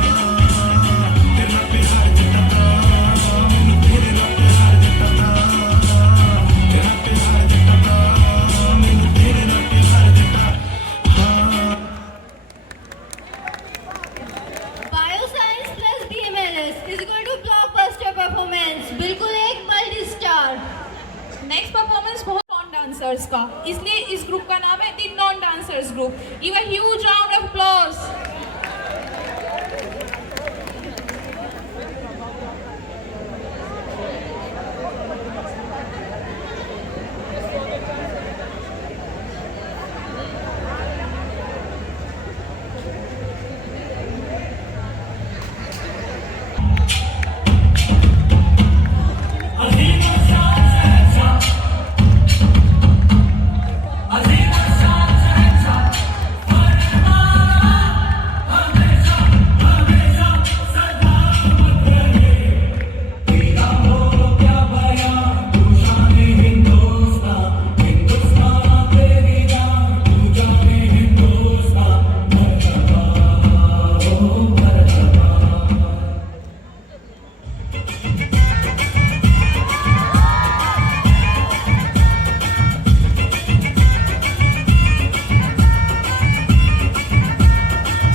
ਤੇਰੇ ਨਾਲ ਪਿਆਰ ਜੱਟਾ ਤਾਂ, ਮੈਨੂੰ ਤੇਰੇ ਨਾਲ ਪਿਆਰ ਜੱਟਾ ਤਾਂ, ਤੇਰਾ ਪਿਆਰ ਜੱਟਾ ਤਾਂ, ਮੈਨੂੰ ਤੇਰੇ ਨਾਲ ਪਿਆਰ ਜੱਟਾ ਹਾਂ। Bioscience plus BMLS is going to blockbuster performance, बिल्कुल एक मल्टी स्टार। नेक्स्ट परफॉर्मेंस बहुत नॉन डांसर्स का, इसलिए इस ग्रुप का नाम है the non dancers group. Give a huge round of applause.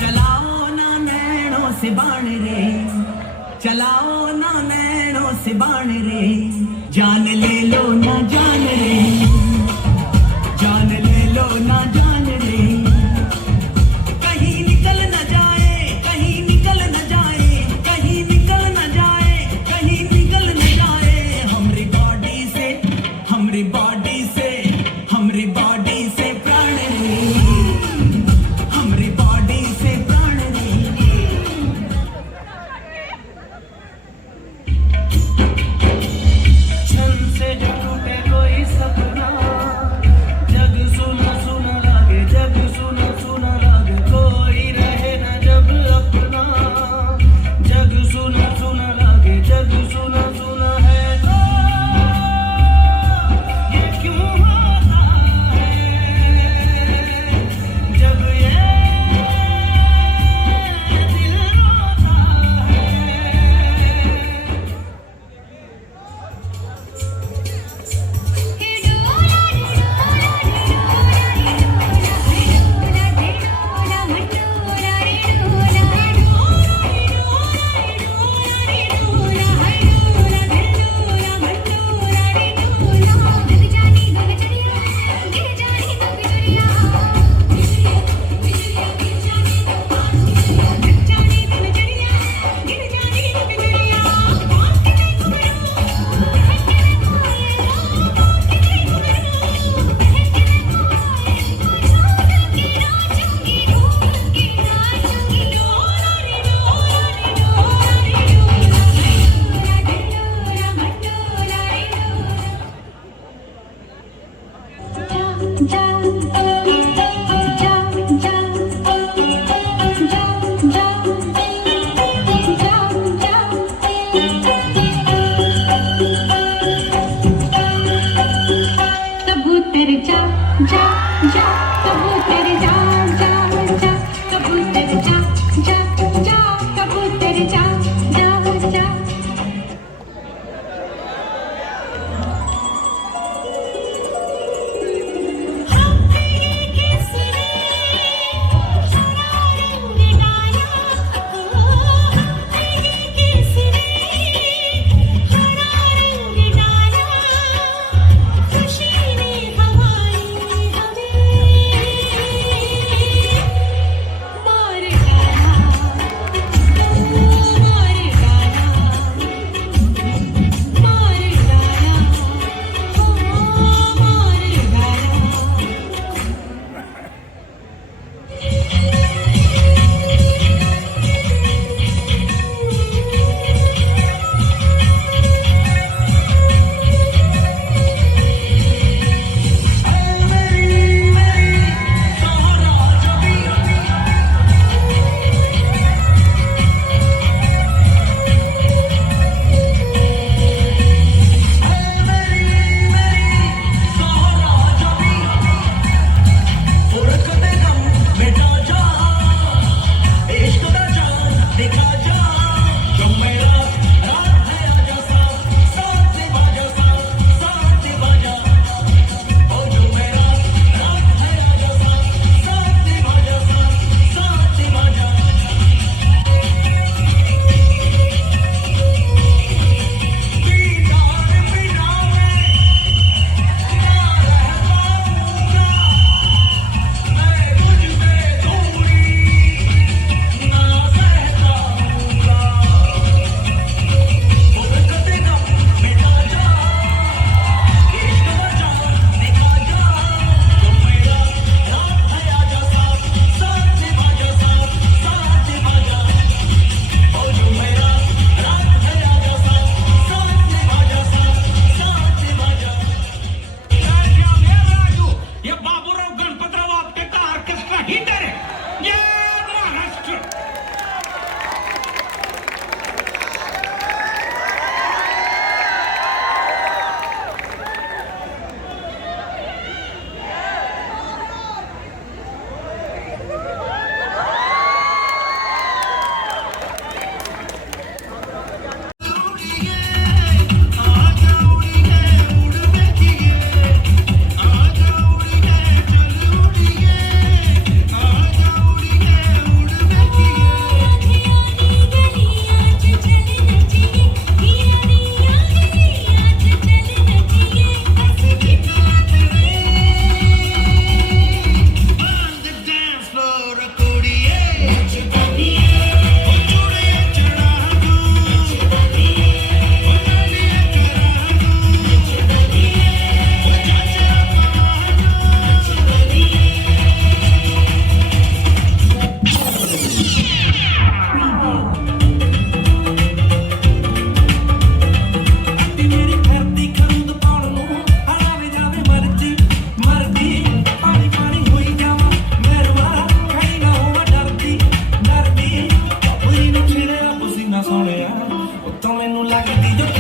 चलाओ ना नैनों से बाण रे, चलाओ ना नैनों से बाण रे, जान ले लो ना जान रे, जान ले लो ना जान रे, कहीं निकल न जाए कहीं निकल न जाए कहीं निकल न जाए कहीं निकल न जाए, हमरी बॉडी से हमरी बॉडी से हमरी बॉडी से प्राण रे, हमरी बॉडी से प्राण रे।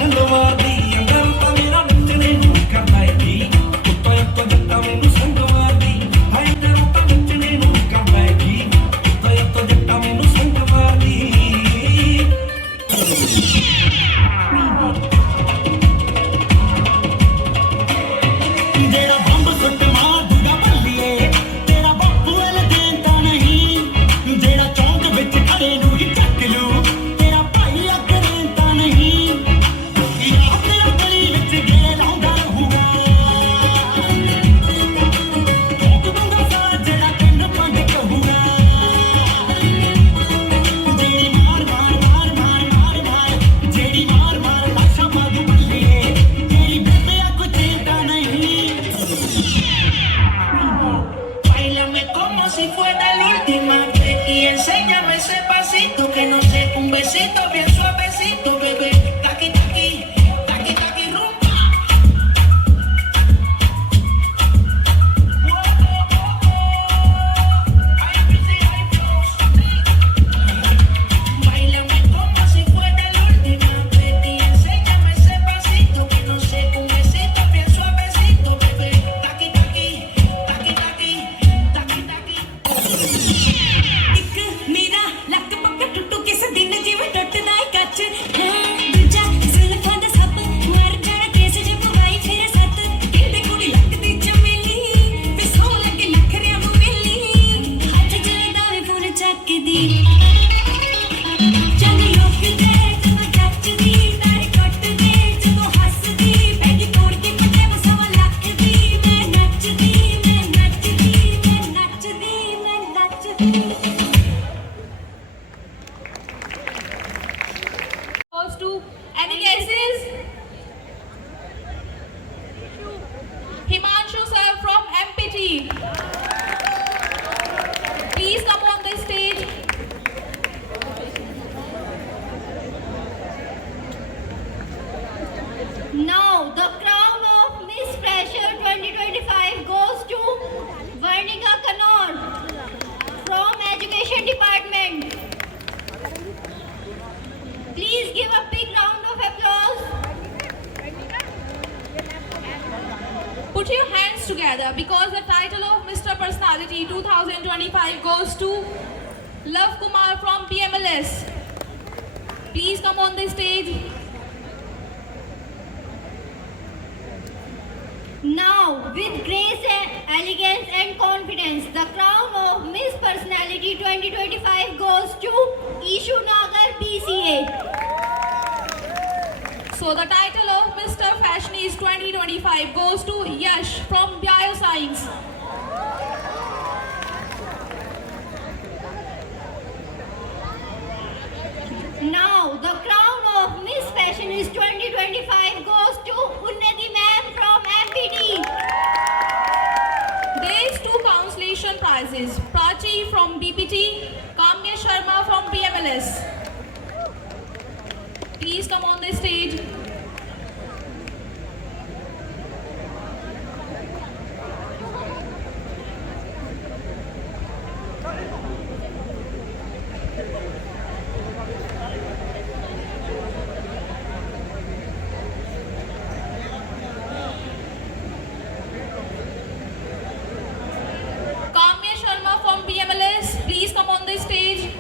खलवादी अंदर तो मेरा नचने नू करदा है जी उत्तो उत्तो जट्टा मैनू संग मारदी हाय अंदर तो नचने नू करदा है जी उत्तो उत्तो जट्टा मैनू संग मारदी जेड़ा बंब सुट मार दूगा बल्लिए तेरा बापू वाल देंदा नहीं जेड़ा चौंक विच खड़े नू ही चक लू तेरा भाई अग देंदा नहीं यार तेरा गली विच गेल आउंदा रहूगा ठोक दूंगा सा जेड़ा कन्न पंड कहूगा जेड़ी मार मार मार मार मार मार जेड़ी मार मार लाशा मारू बल्लिए तेरी बेबे को चेता नहीं Báilame como si fuera la última vez y enséñame ese pasito que no sé, un besito bien suavecito, bebé. Taqui taqui, taqui taqui rumba. Báilame como si fuera la última vez y enséñame ese pasito que no sé, un besito bien suavecito, bebé. Taqui taqui, taqui taqui, taqui taqui. ਇੱਕ ਮੇਰਾ ਲੱਕ ਪੱਕਾ ਟੁੱਟੂ ਕਿਸ ਦਿਨ ਜਿਵੇਂ ਟੁੱਟਦਾ ਏ ਕੱਚ ਹੈ ਦੂਜਾ ਜ਼ੁਲਫਾਂ ਦਾ ਸੱਪ ਮਰ ਜਾਣਾ ਕੇਸ ਜੇ ਪਵਾਈ ਫਿਰ ਸੱਤ ਕਹਿੰਦੇ ਕੁੜੀ ਲੱਗਦੀ ਚਮੇਲੀ ਤੇ ਸੌ ਲੱਗੇ ਨਖਰਿਆਂ ਨੂੰ ਮਿਲੀ ਹੱਥ ਜਲਦਾ ਵੇ ਫੋਨ ਚੱਕਦੀ ਚੰਦ ਲੋਕਦੇ ਜਦੋਂ ਜੱਚਦੀ ਤਾਰੇ ਕੱਟਦੇ ਜਦੋਂ ਹੱਸਦੀ ਪੈਗੀ ਤੋੜ ਕੇ ਪੱਟੇ ਮਸਵਾ ਲੱਖਦੀ ਮੈਂ ਨੱਚਦੀ ਮੈਂ ਨੱਚਦੀ ਮੈਂ ਨੱਚਦੀ ਮੈਂ ਨੱਚਦੀ Goes to any guesses? Himanshu sir from MPT. Please come on the stage. Now, the crown of Miss Fresher 2025 goes to Varnika Kanor from Education Department. Please give a big round of applause. Put your hands together because the title of Mr. Personality 2025 goes to Love Kumar from PMLS. Please come on the stage. Now, with grace, elegance and confidence, the crown of Miss Personality 2025 goes to Ishu Nagar BCA. So the title of Mr. Fashionista 2025 goes to Yash from Bioscience. Now, the crown of Miss Fashionista 2025 goes to Unnati Ma'am from MPT. There is two consolation prizes. Prachi from BPT, Kamya Sharma from PMLS. Please come on the stage. Kamya Sharma from PMLS, please come on the stage.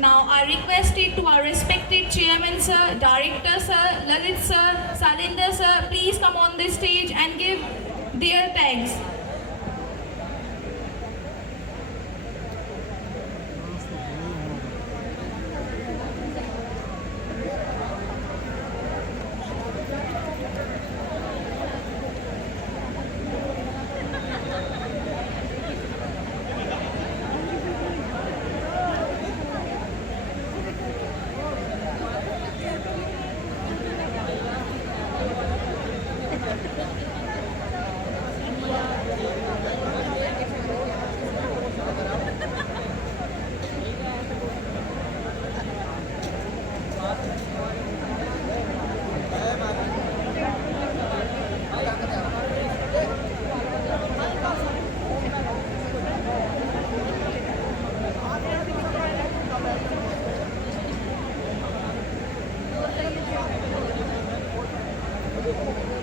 Now I request it to our respected chairman sir, director sir, Lalit sir, Salinder sir, please come on this stage and give their thanks. हैं।